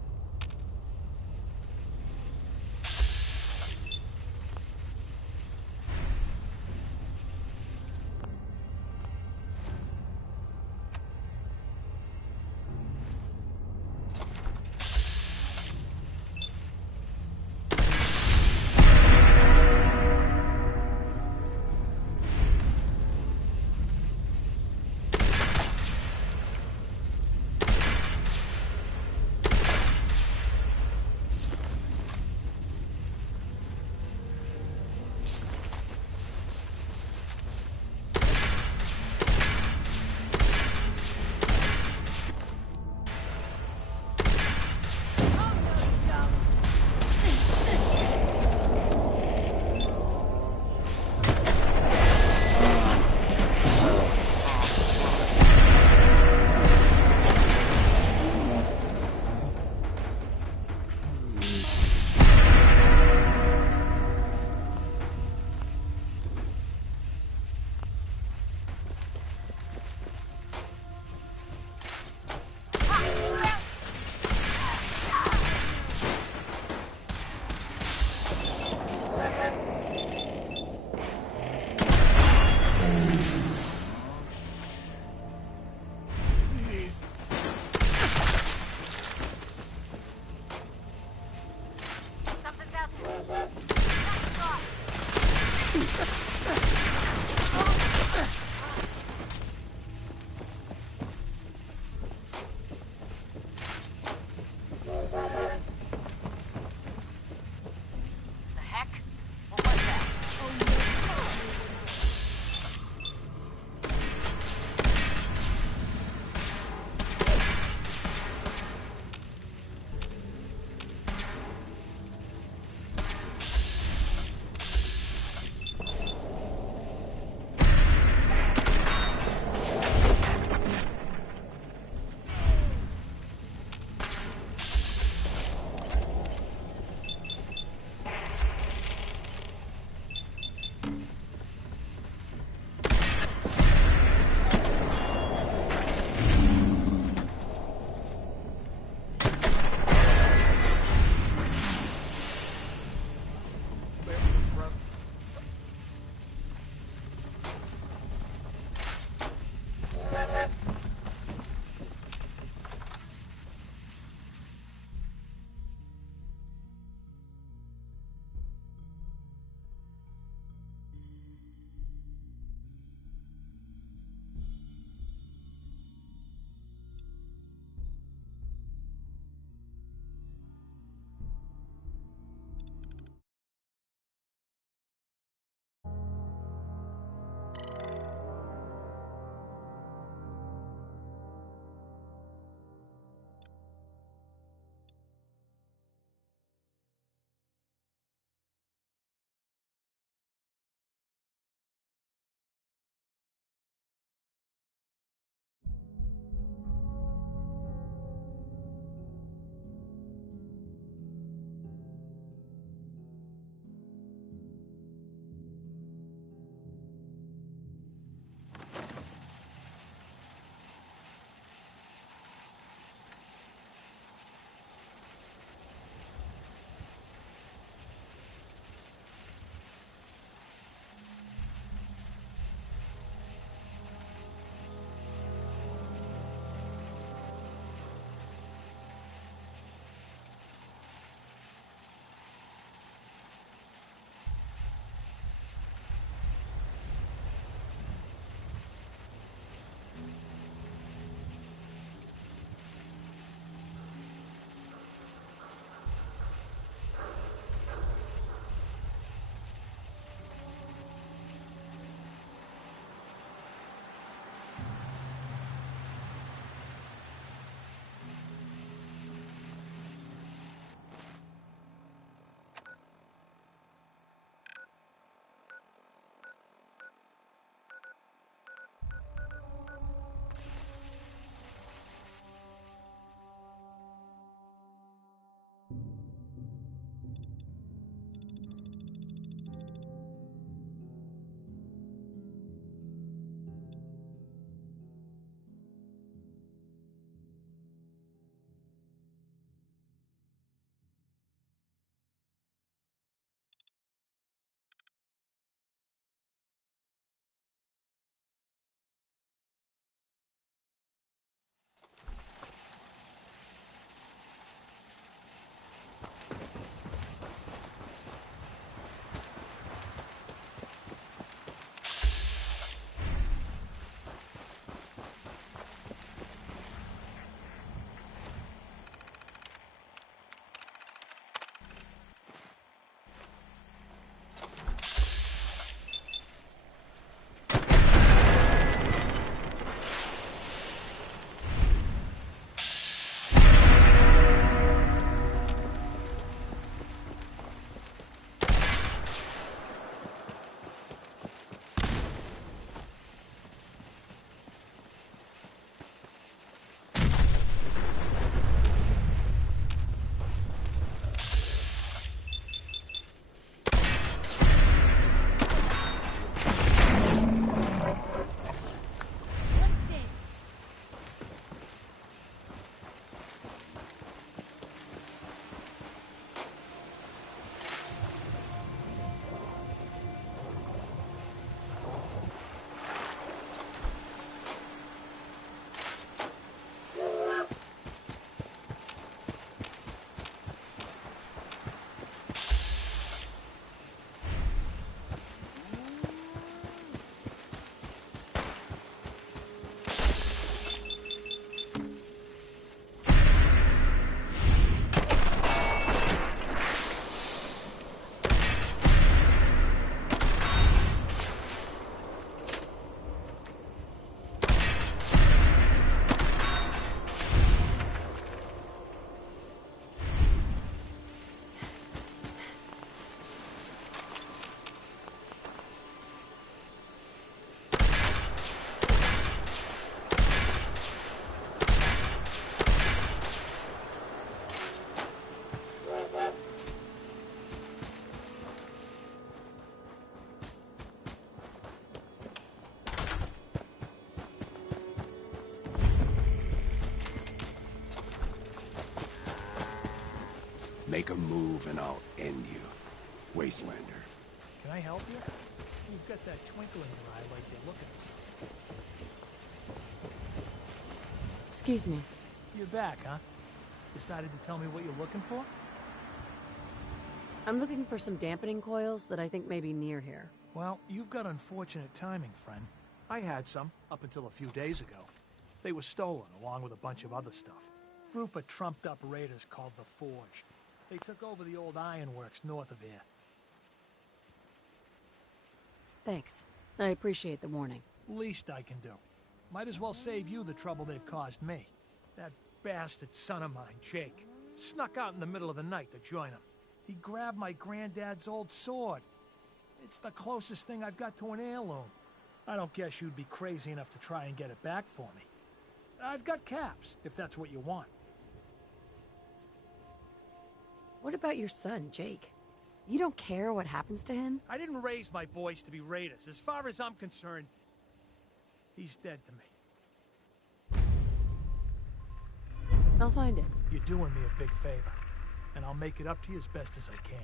Make a move and I'll end you, Wastelander. Can I help you? You've got that twinkle in your eye like you're looking for something. Excuse me. You're back, huh? Decided to tell me what you're looking for? I'm looking for some dampening coils that I think may be near here. Well, you've got unfortunate timing, friend. I had some, up until a few days ago. They were stolen, along with a bunch of other stuff. Group of trumped-up raiders called the Forge. They took over the old ironworks north of here. Thanks. I appreciate the warning. Least I can do. Might as well save you the trouble they've caused me. That bastard son of mine, Jake, snuck out in the middle of the night to join him. He grabbed my granddad's old sword. It's the closest thing I've got to an heirloom. I don't guess you'd be crazy enough to try and get it back for me. I've got caps, if that's what you want. What about your son, Jake? You don't care what happens to him? I didn't raise my boys to be raiders. As far as I'm concerned, he's dead to me. I'll find it. You're doing me a big favor, and I'll make it up to you as best as I can.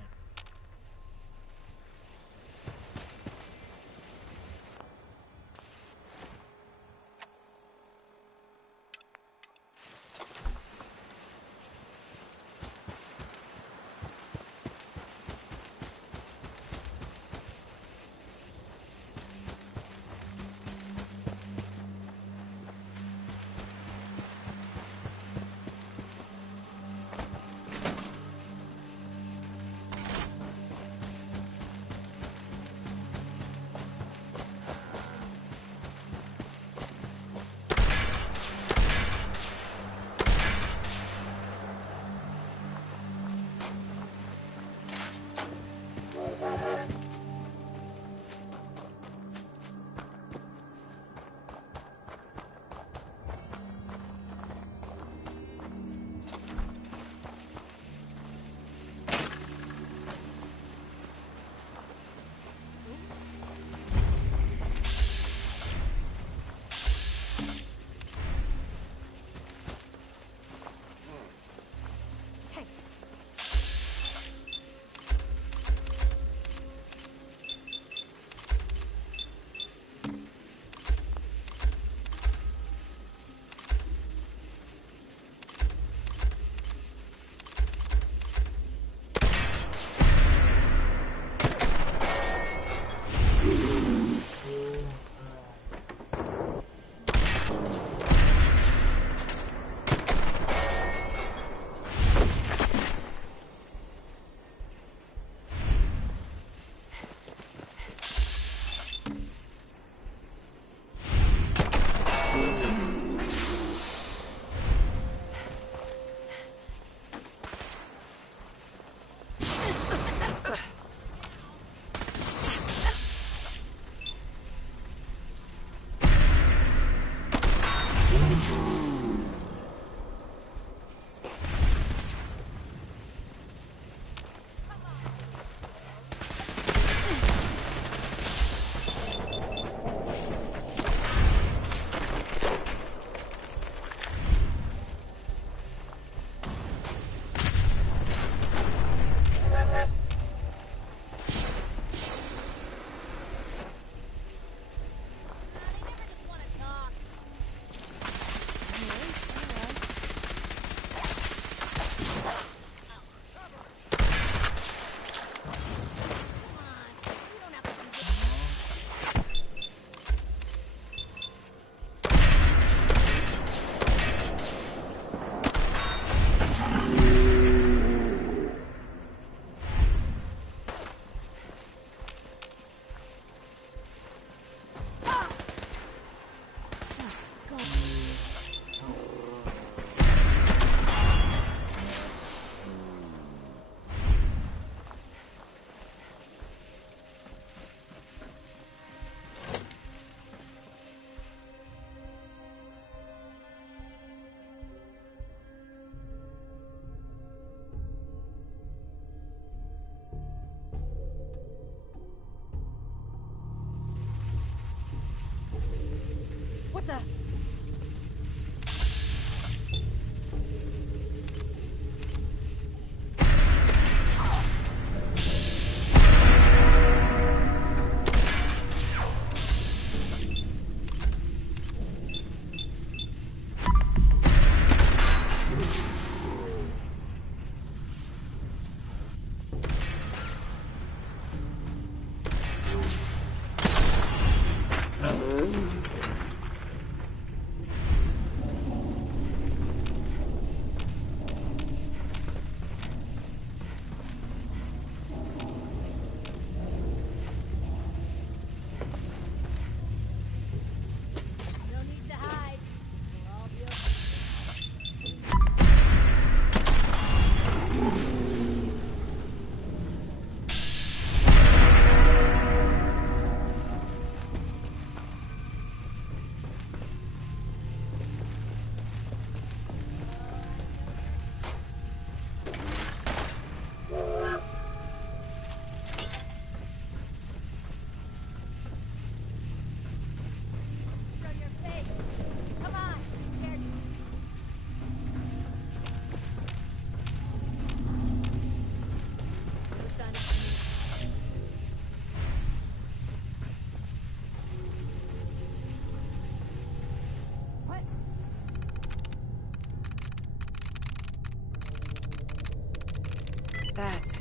That's it.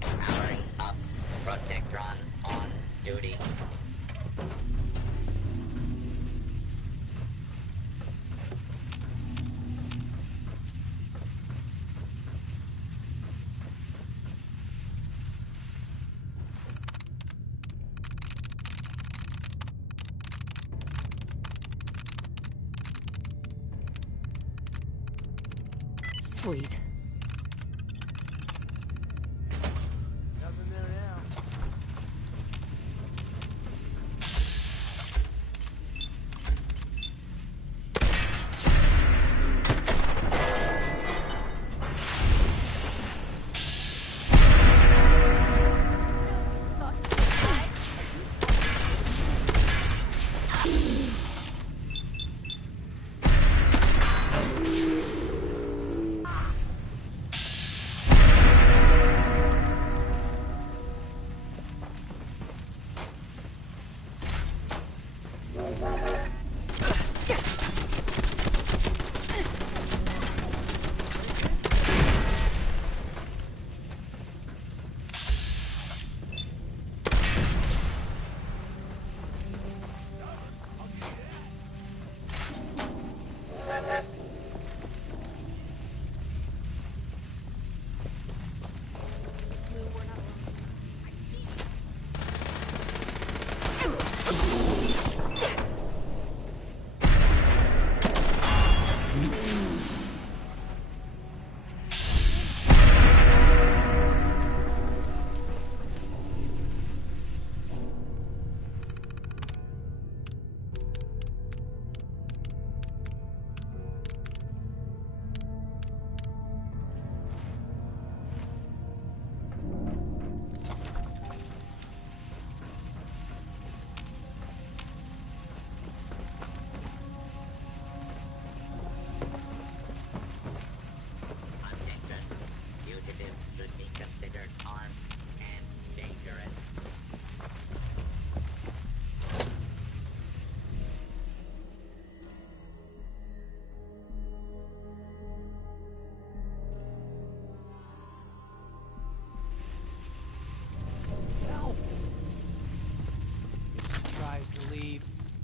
Powering up. Protectron on duty. Sweet. Nothing there now.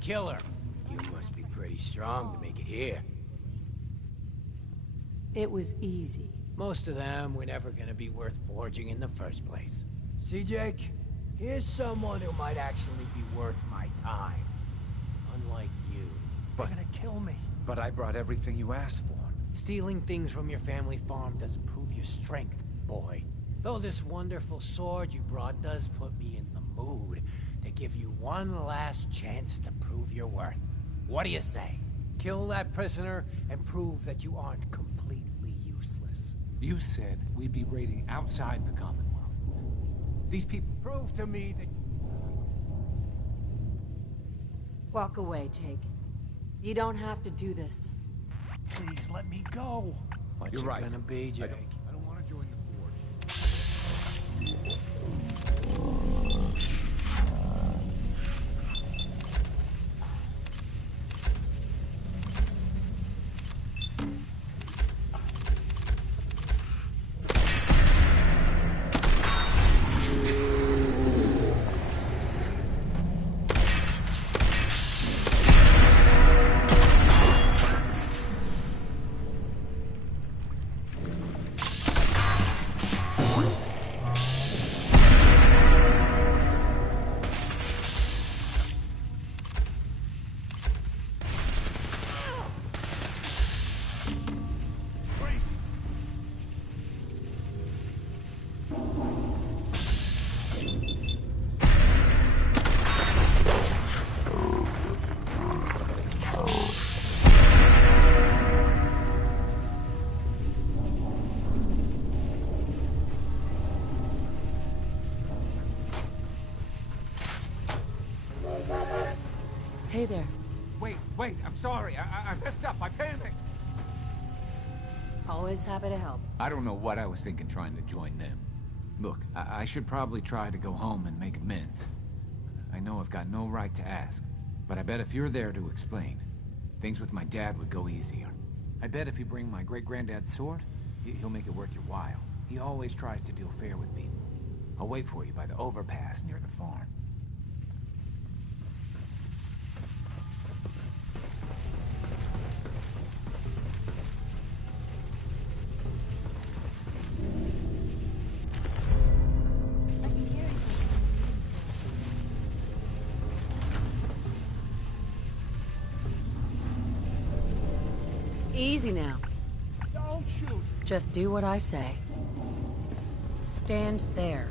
Kill her. You must be pretty strong to make it here. It was easy. Most of them were never gonna be worth forging in the first place. See, Jake? Here's someone who might actually be worth my time. Unlike you. They're gonna kill me. But I brought everything you asked for. Stealing things from your family farm doesn't prove your strength, boy. Though this wonderful sword you brought does put me in the mood to give you one last chance to prove your worth. What do you say? Kill that prisoner and prove that you aren't completely useless. You said we'd be raiding outside the Commonwealth. These people... Prove to me that... Walk away, Jake. You don't have to do this. Please, let me go. What's You're it right. gonna be, Jake? I don't want to join the Forge. Hey there. Wait, I'm sorry. I messed up. I panicked. Always happy to help. I don't know what I was thinking trying to join them. Look, I should probably try to go home and make amends. I know I've got no right to ask. But I bet if you're there to explain, things with my dad would go easier. I bet if you bring my great-granddad's sword, he'll make it worth your while. He always tries to deal fair with people. I'll wait for you by the overpass near the farm. Easy now. Don't shoot. Just do what I say. Stand there.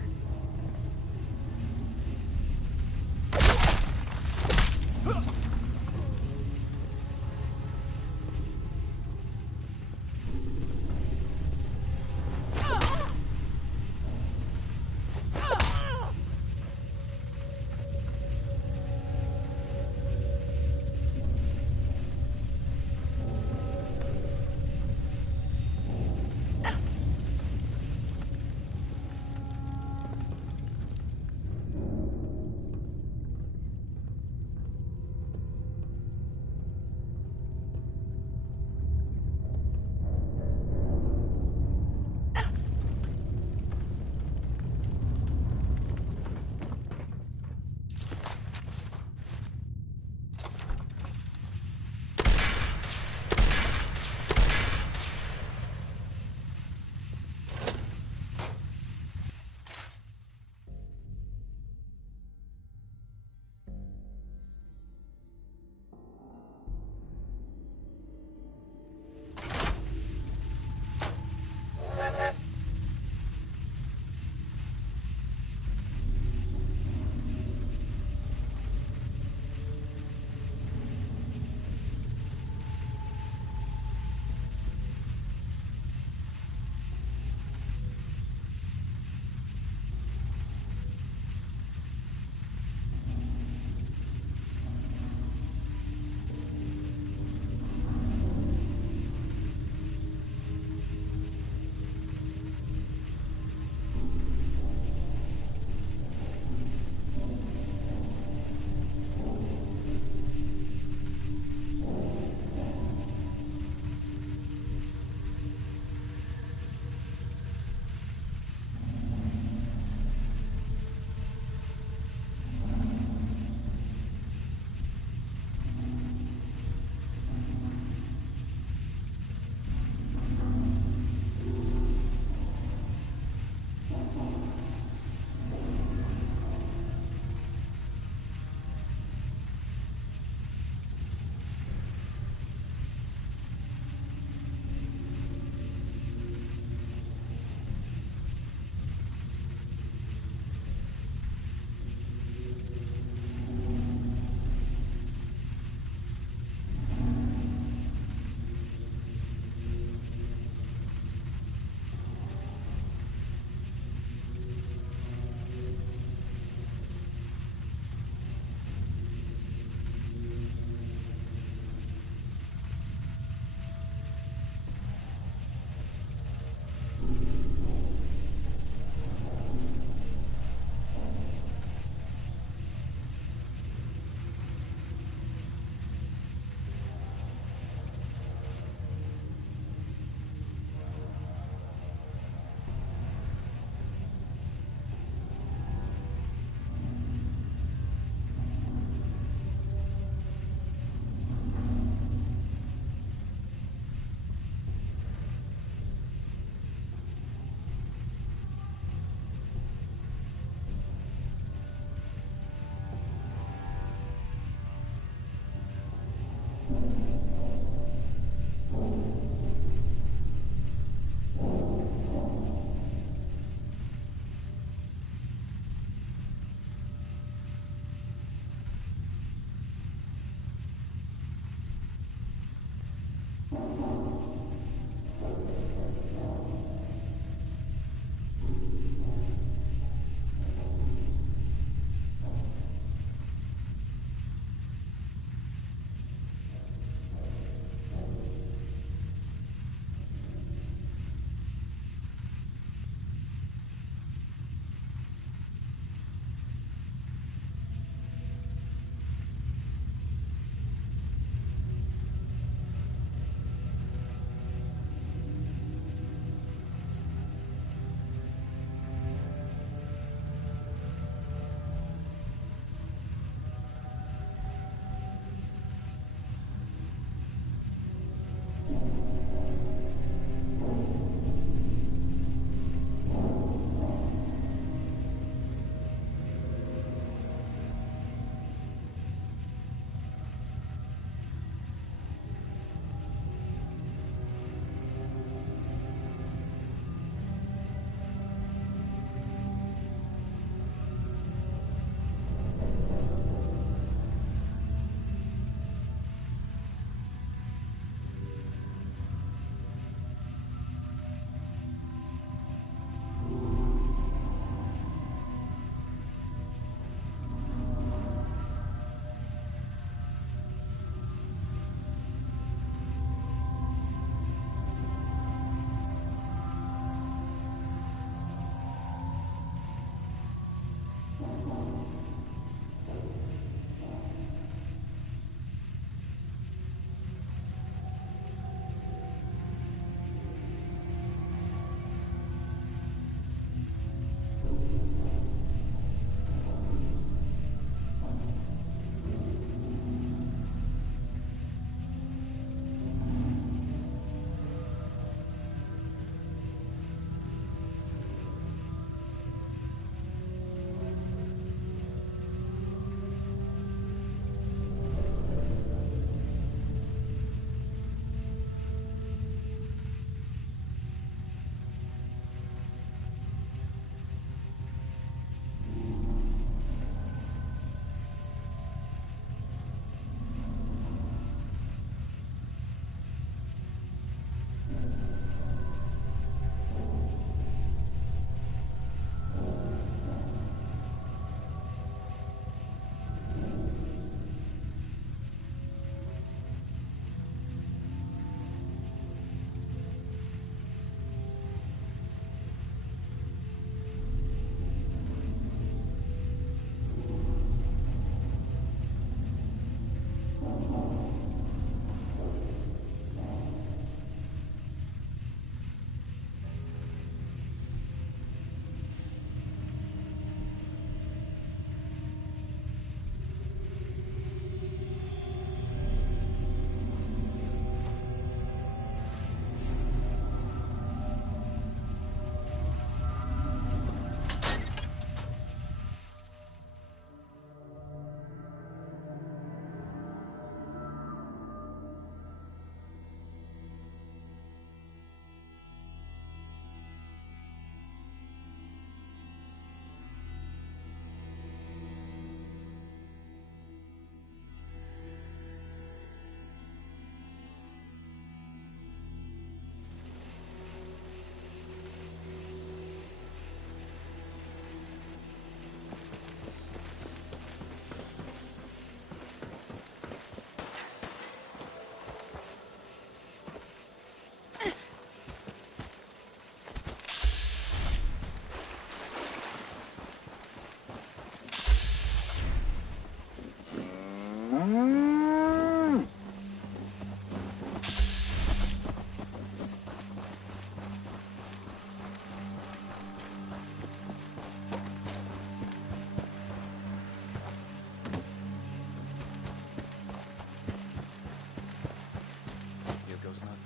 Here goes nothing.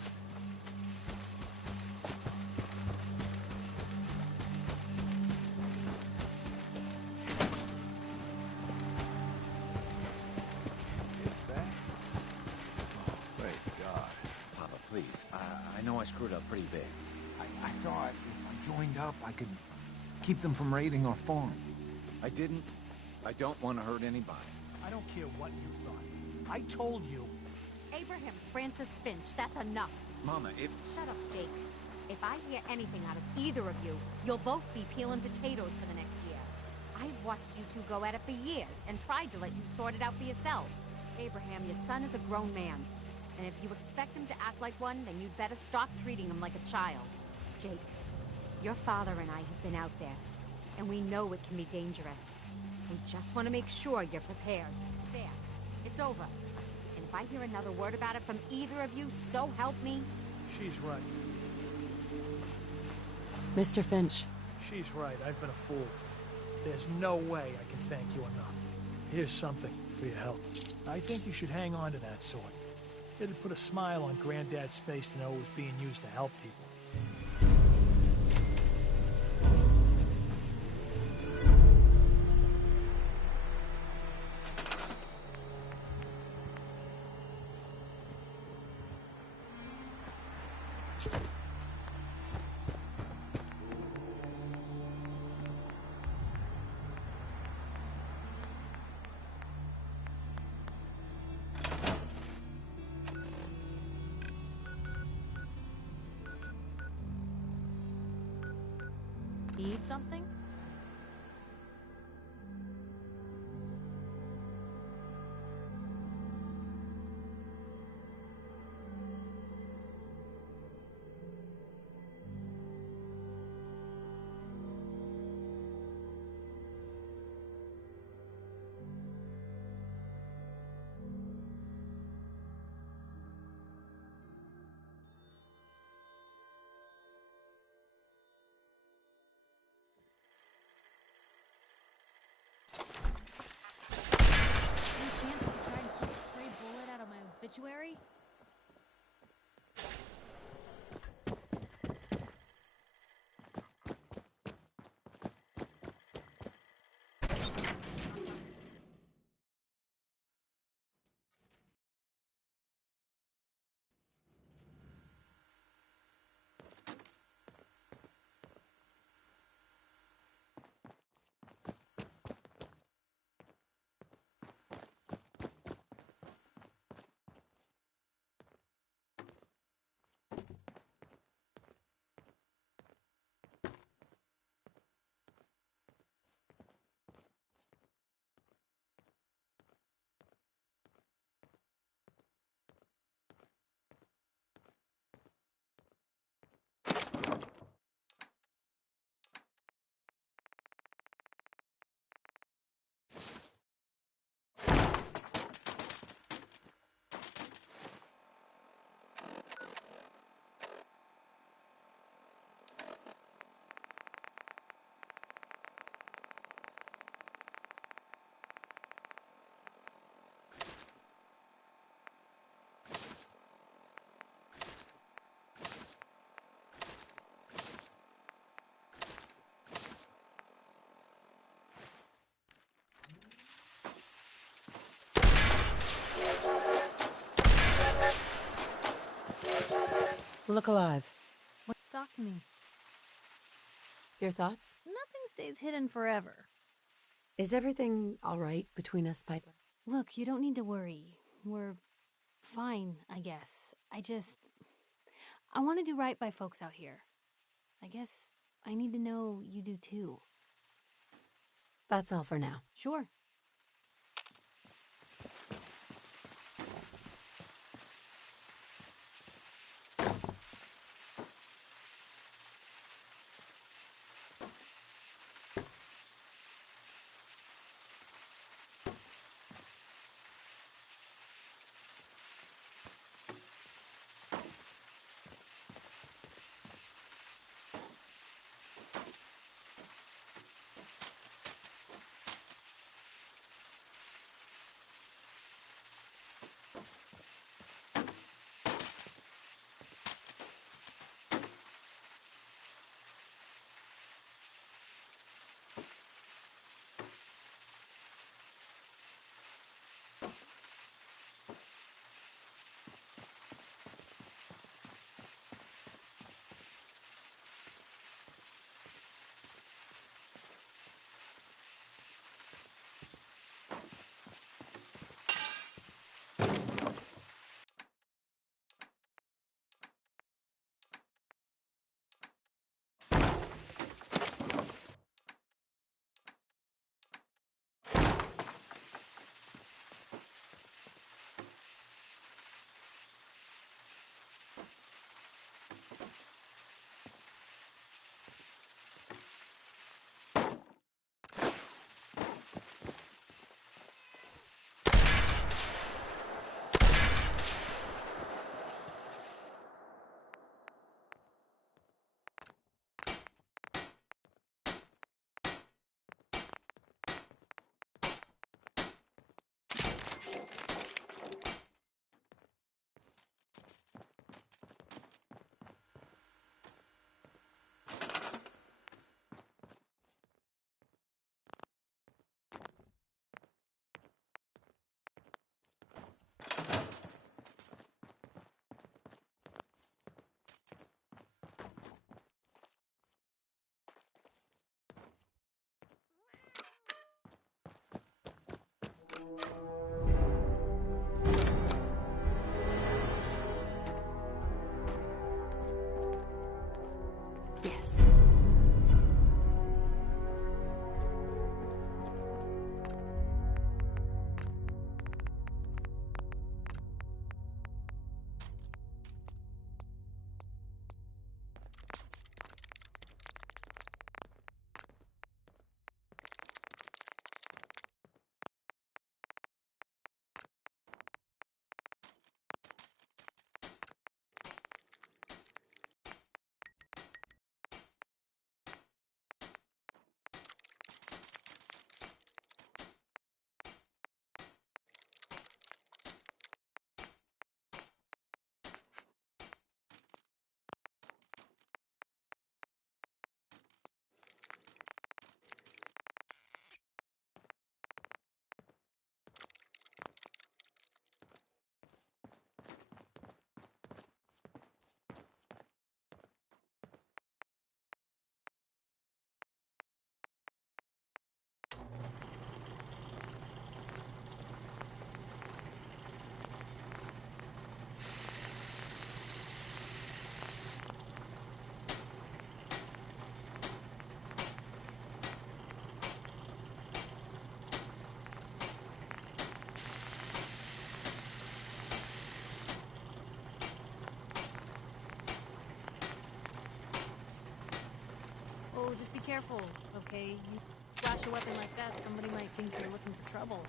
Thank God. Papa, please. I know I screwed up pretty big. I thought if I joined up, I could keep them from raiding our farm. I didn't. I don't want to hurt anybody. I don't care what you thought. I told you. Abraham Francis Finch, that's enough. Mama, if... Shut up, Jake. If I hear anything out of either of you, you'll both be peeling potatoes for the next year. I've watched you two go at it for years and tried to let you sort it out for yourselves. Abraham, your son is a grown man. And if you expect him to act like one, then you'd better stop treating him like a child. Jake, your father and I have been out there, and we know it can be dangerous. We just want to make sure you're prepared. There. It's over. And if I hear another word about it from either of you, so help me. She's right. Mr. Finch. She's right. I've been a fool. There's no way I can thank you enough. Here's something for your help. I think you should hang on to that sword. It'd put a smile on Granddad's face to know it was being used to help people. Need something? Obituary? Look alive. Talk to me. Your thoughts? Nothing stays hidden forever. Is everything all right between us, Piper? Look, you don't need to worry. We're fine, I guess. I want to do right by folks out here. I guess I need to know you do too. That's all for now. Sure. careful, okay? You flash a weapon like that, somebody might think you're looking for trouble.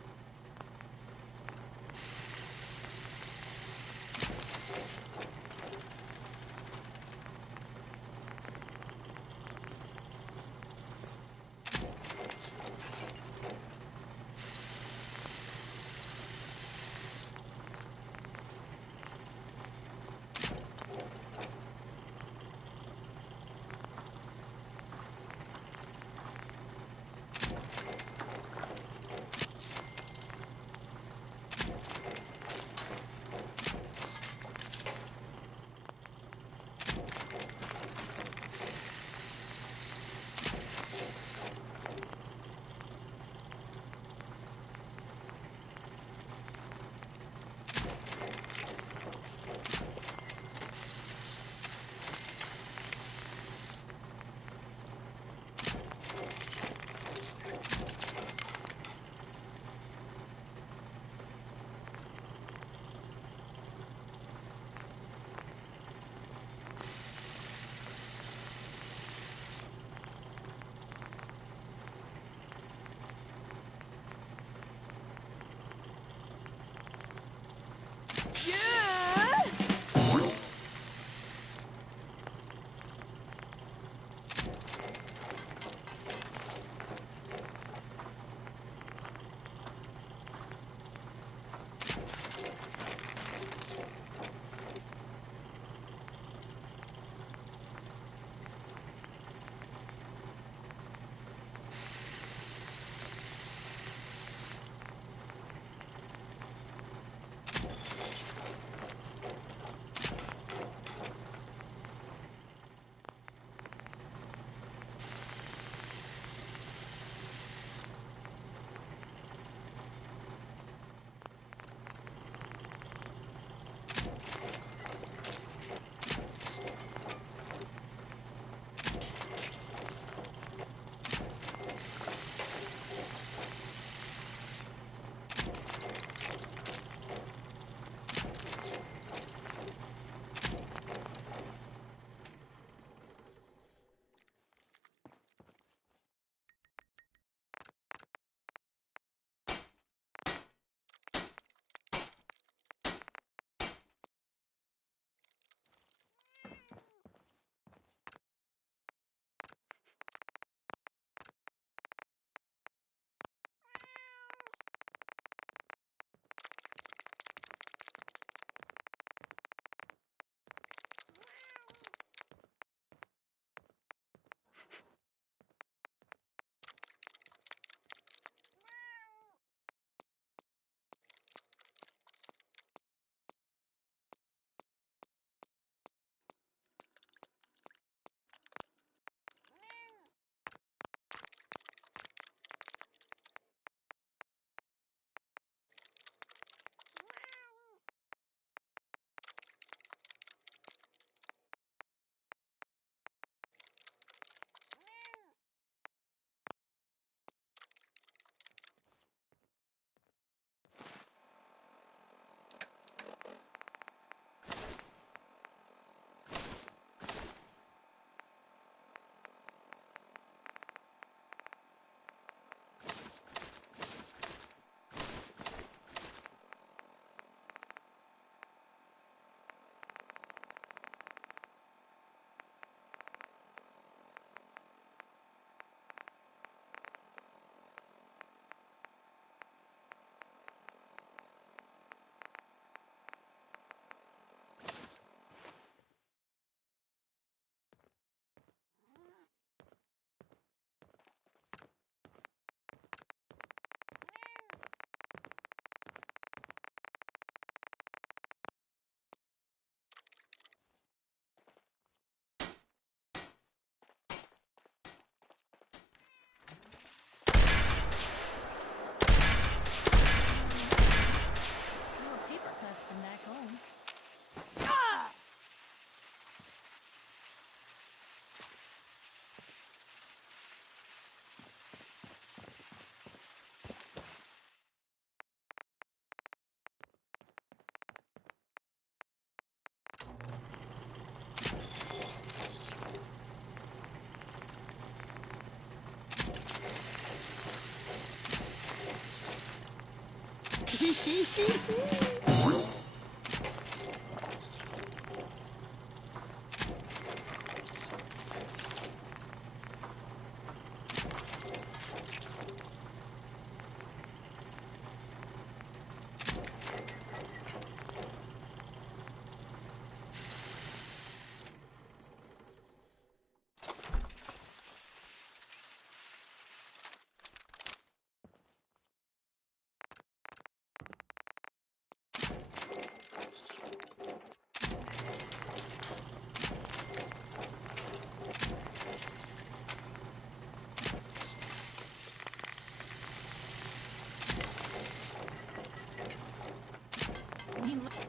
I mean, look at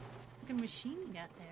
the machine you got there.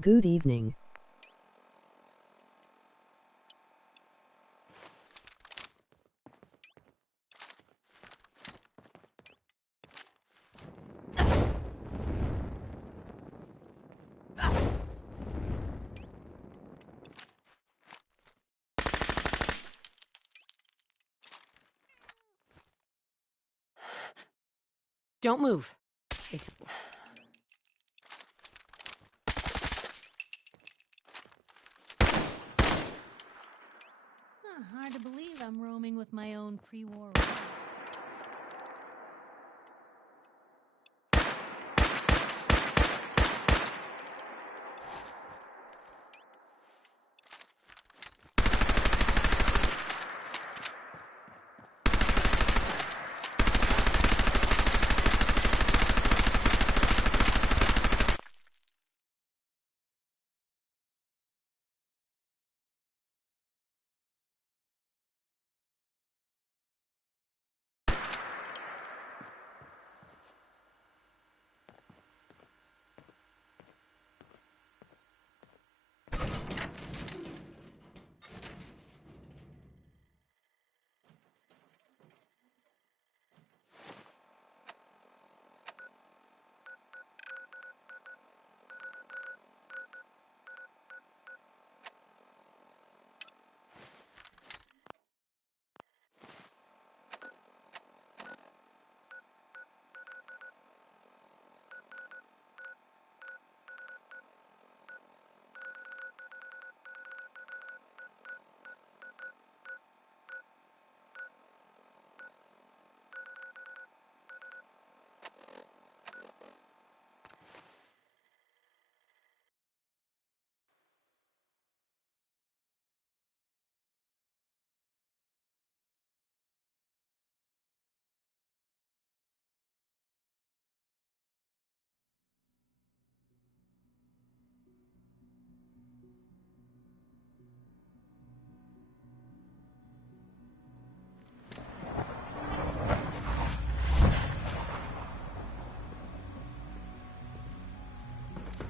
Good evening. Don't move. It's... Hard to believe I'm roaming with my own pre-war.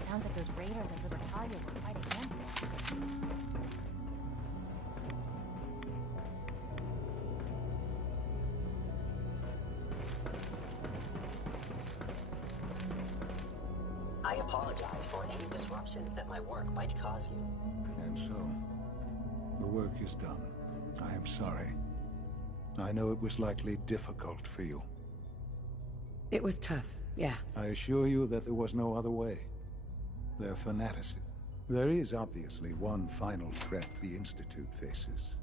Sounds like those raiders at Libertalia were quite a handful. I apologize for any disruptions that my work might cause you. And so, the work is done. I am sorry. I know it was likely difficult for you. It was tough, yeah. I assure you that there was no other way. Their fanaticism. There is obviously one final threat the Institute faces.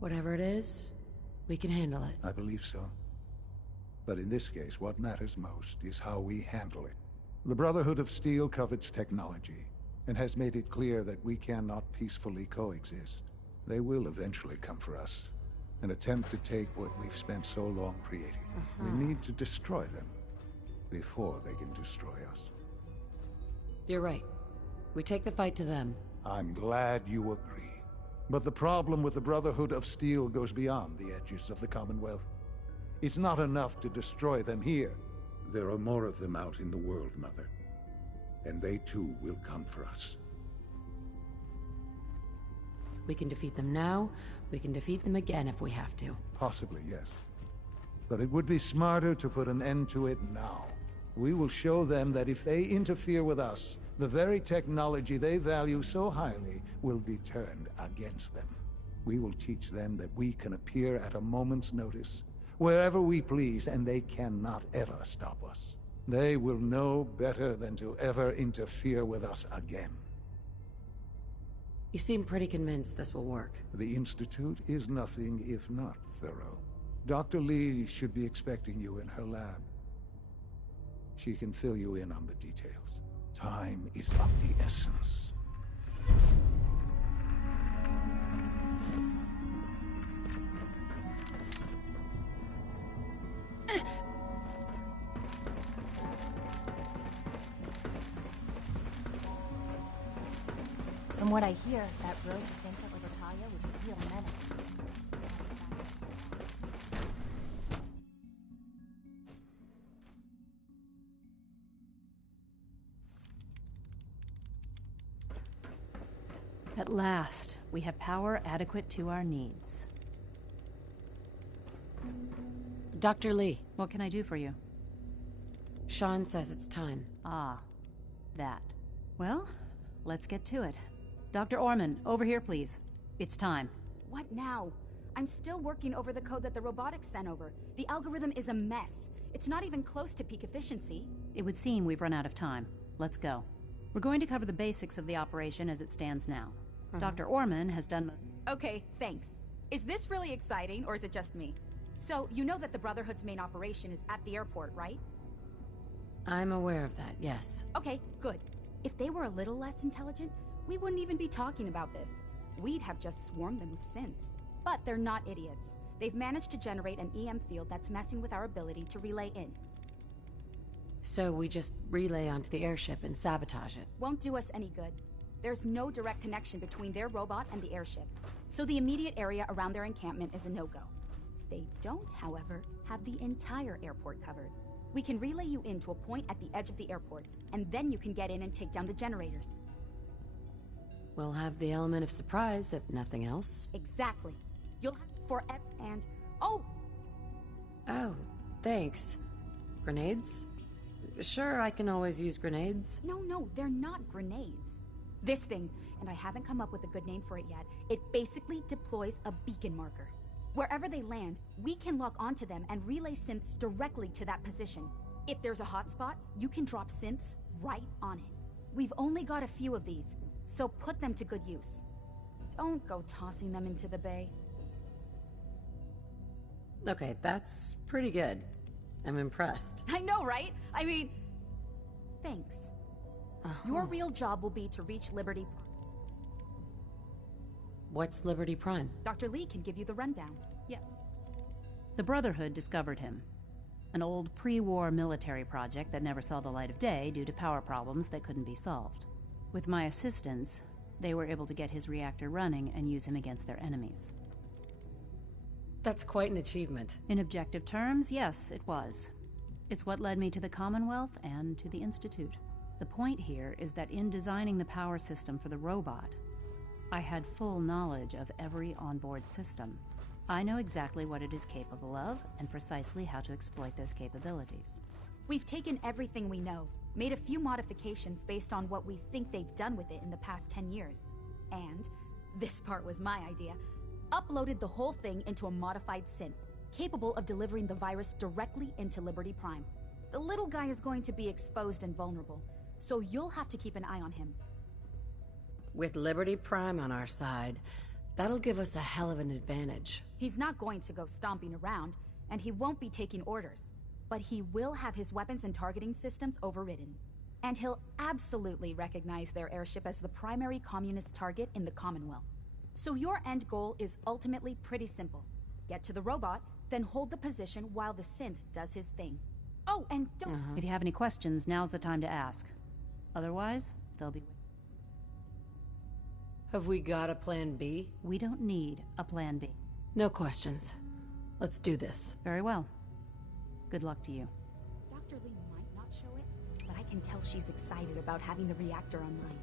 Whatever it is, we can handle it. I believe so. But in this case, what matters most is how we handle it. The Brotherhood of Steel covets technology, and has made it clear that we cannot peacefully coexist. They will eventually come for us, and attempt to take what we've spent so long creating. We need to destroy them before they can destroy us. You're right. We take the fight to them. I'm glad you agree. But the problem with the Brotherhood of Steel goes beyond the edges of the Commonwealth. It's not enough to destroy them here. There are more of them out in the world, Mother. And they too will come for us. We can defeat them now, we can defeat them again if we have to. Possibly, yes. But it would be smarter to put an end to it now. We will show them that if they interfere with us, the very technology they value so highly will be turned against them. We will teach them that we can appear at a moment's notice, wherever we please, and they cannot ever stop us. They will know better than to ever interfere with us again. You seem pretty convinced this will work. The Institute is nothing if not thorough. Dr. Lee should be expecting you in her lab. She can fill you in on the details. Time is of the essence. From what I hear, that rogue synth at Libertalia was a real menace. At last, we have power adequate to our needs. Dr. Lee. What can I do for you? Sean says it's time. Ah, that. Well, let's get to it. Dr. Orman, over here, please. It's time. What now? I'm still working over the code that the robotics sent over. The algorithm is a mess. It's not even close to peak efficiency. It would seem we've run out of time. Let's go. We're going to cover the basics of the operation as it stands now. Dr. Orman has done most... Okay, thanks. Is this really exciting, or is it just me? So, you know that the Brotherhood's main operation is at the airport, right? I'm aware of that, yes. Okay, good. If they were a little less intelligent, we wouldn't even be talking about this. We'd have just swarmed them with synths. But they're not idiots. They've managed to generate an EM field that's messing with our ability to relay in. So we just relay onto the airship and sabotage it. Won't do us any good. There's no direct connection between their robot and the airship, so the immediate area around their encampment is a no-go. They don't, however, have the entire airport covered. We can relay you in to a point at the edge of the airport, and then you can get in and take down the generators. We'll have the element of surprise, if nothing else. Exactly. You'll have forever and... Oh! Oh, thanks. Grenades? Sure, I can always use grenades. No, they're not grenades. This thing, and I haven't come up with a good name for it yet, it basically deploys a beacon marker. Wherever they land, we can lock onto them and relay synths directly to that position. If there's a hotspot, you can drop synths right on it. We've only got a few of these, so put them to good use. Don't go tossing them into the bay. Okay, that's pretty good. I'm impressed. I know, right? I mean, thanks. Your real job will be to reach Liberty Prime. What's Liberty Prime? Dr. Lee can give you the rundown. Yes. The Brotherhood discovered him. An old pre-war military project that never saw the light of day due to power problems that couldn't be solved. With my assistance, they were able to get his reactor running and use him against their enemies. That's quite an achievement. In objective terms, yes, it was. It's what led me to the Commonwealth and to the Institute. The point here is that in designing the power system for the robot, I had full knowledge of every onboard system. I know exactly what it is capable of and precisely how to exploit those capabilities. We've taken everything we know, made a few modifications based on what we think they've done with it in the past 10 years. And, this part was my idea, uploaded the whole thing into a modified synth, capable of delivering the virus directly into Liberty Prime. The little guy is going to be exposed and vulnerable, so you'll have to keep an eye on him. With Liberty Prime on our side, that'll give us a hell of an advantage. He's not going to go stomping around, and he won't be taking orders. But he will have his weapons and targeting systems overridden. And he'll absolutely recognize their airship as the primary communist target in the Commonwealth. So your end goal is ultimately pretty simple. Get to the robot, then hold the position while the synth does his thing. Oh, and don't... If you have any questions, now's the time to ask. Otherwise, they'll be... Have we got a plan B? We don't need a plan B. No questions. Let's do this. Very well. Good luck to you. Dr. Lee might not show it, but I can tell she's excited about having the reactor online.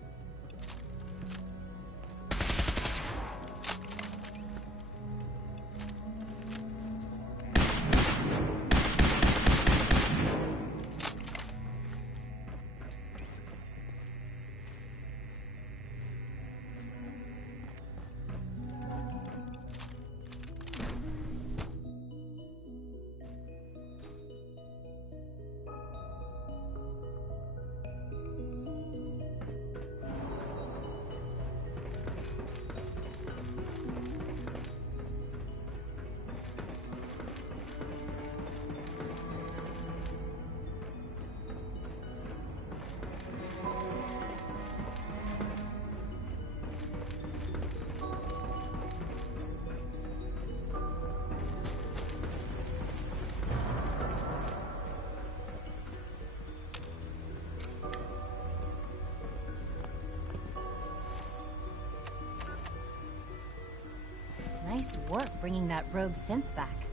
Nice work bringing that rogue synth back.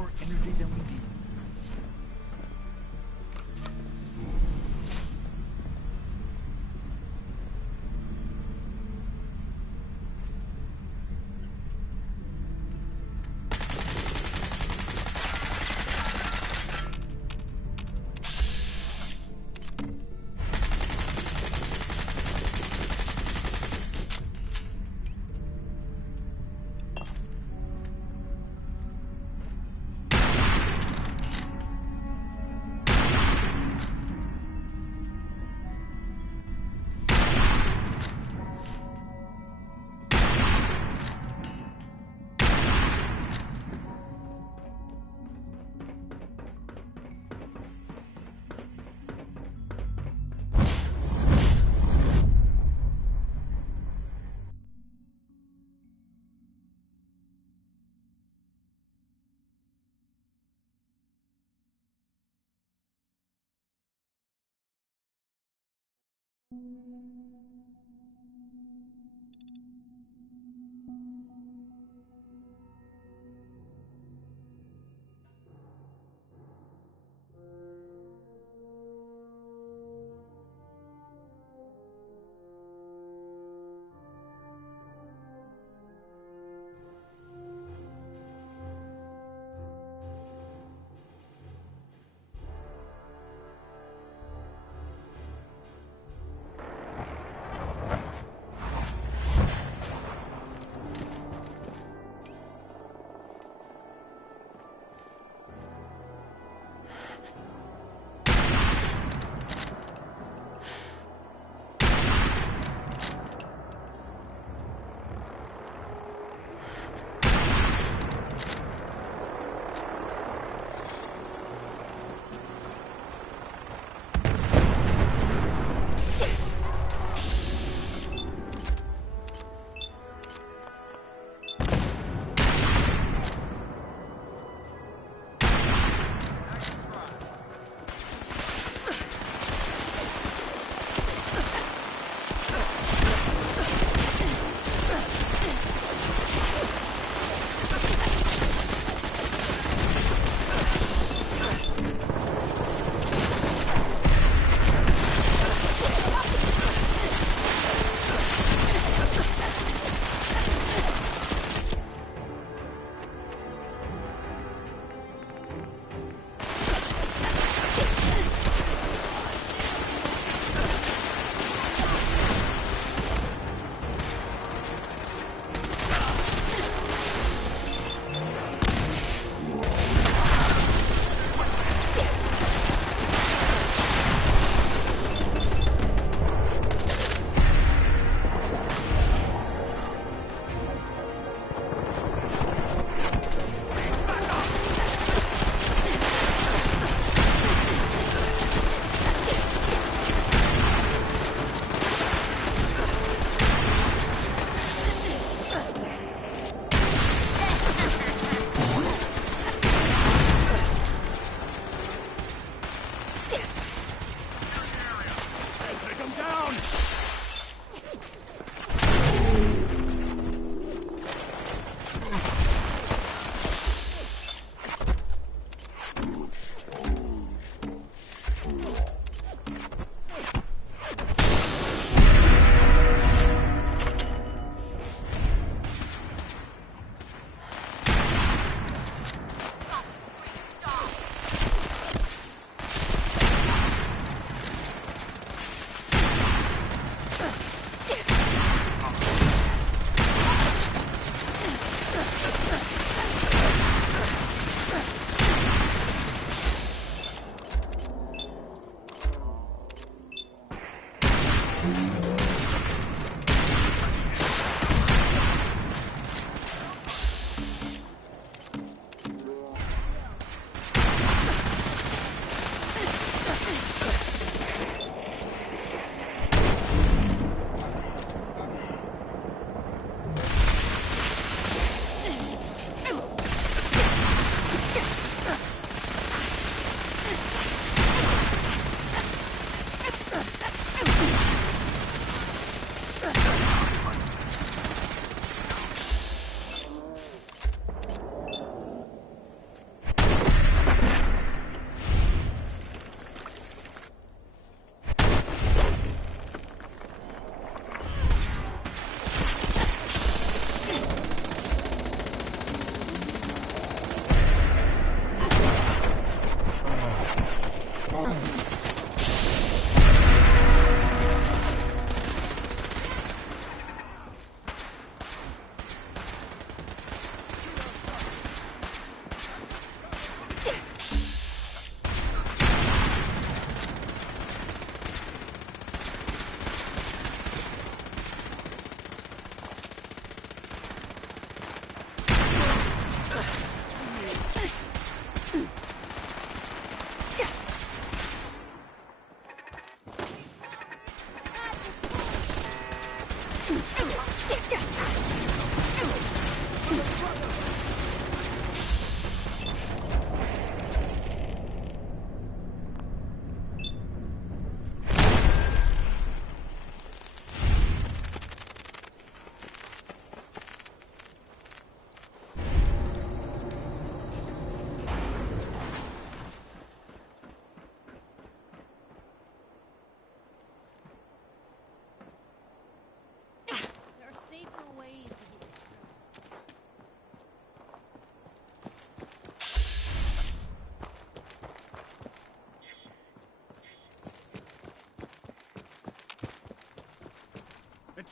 more energy than we need.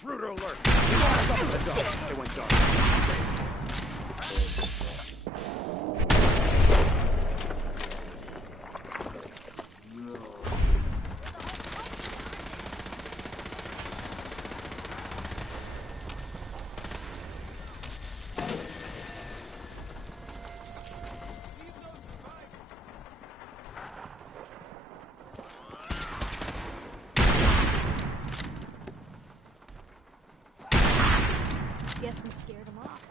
Intruder alert! Heads up! It went dark. Guess we scared him off.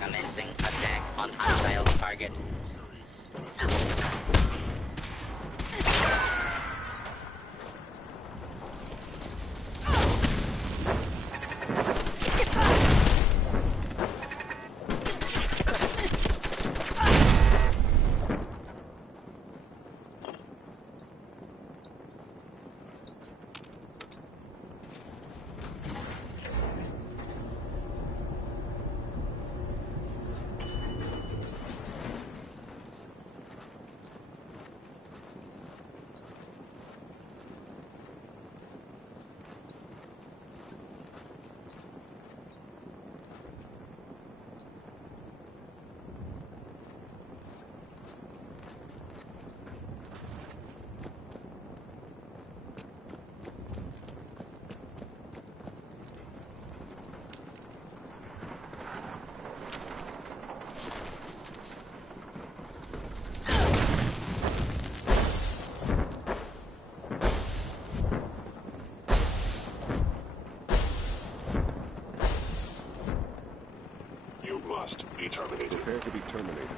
Commencing attack on hostile target. Must be terminated. Prepare to be terminated.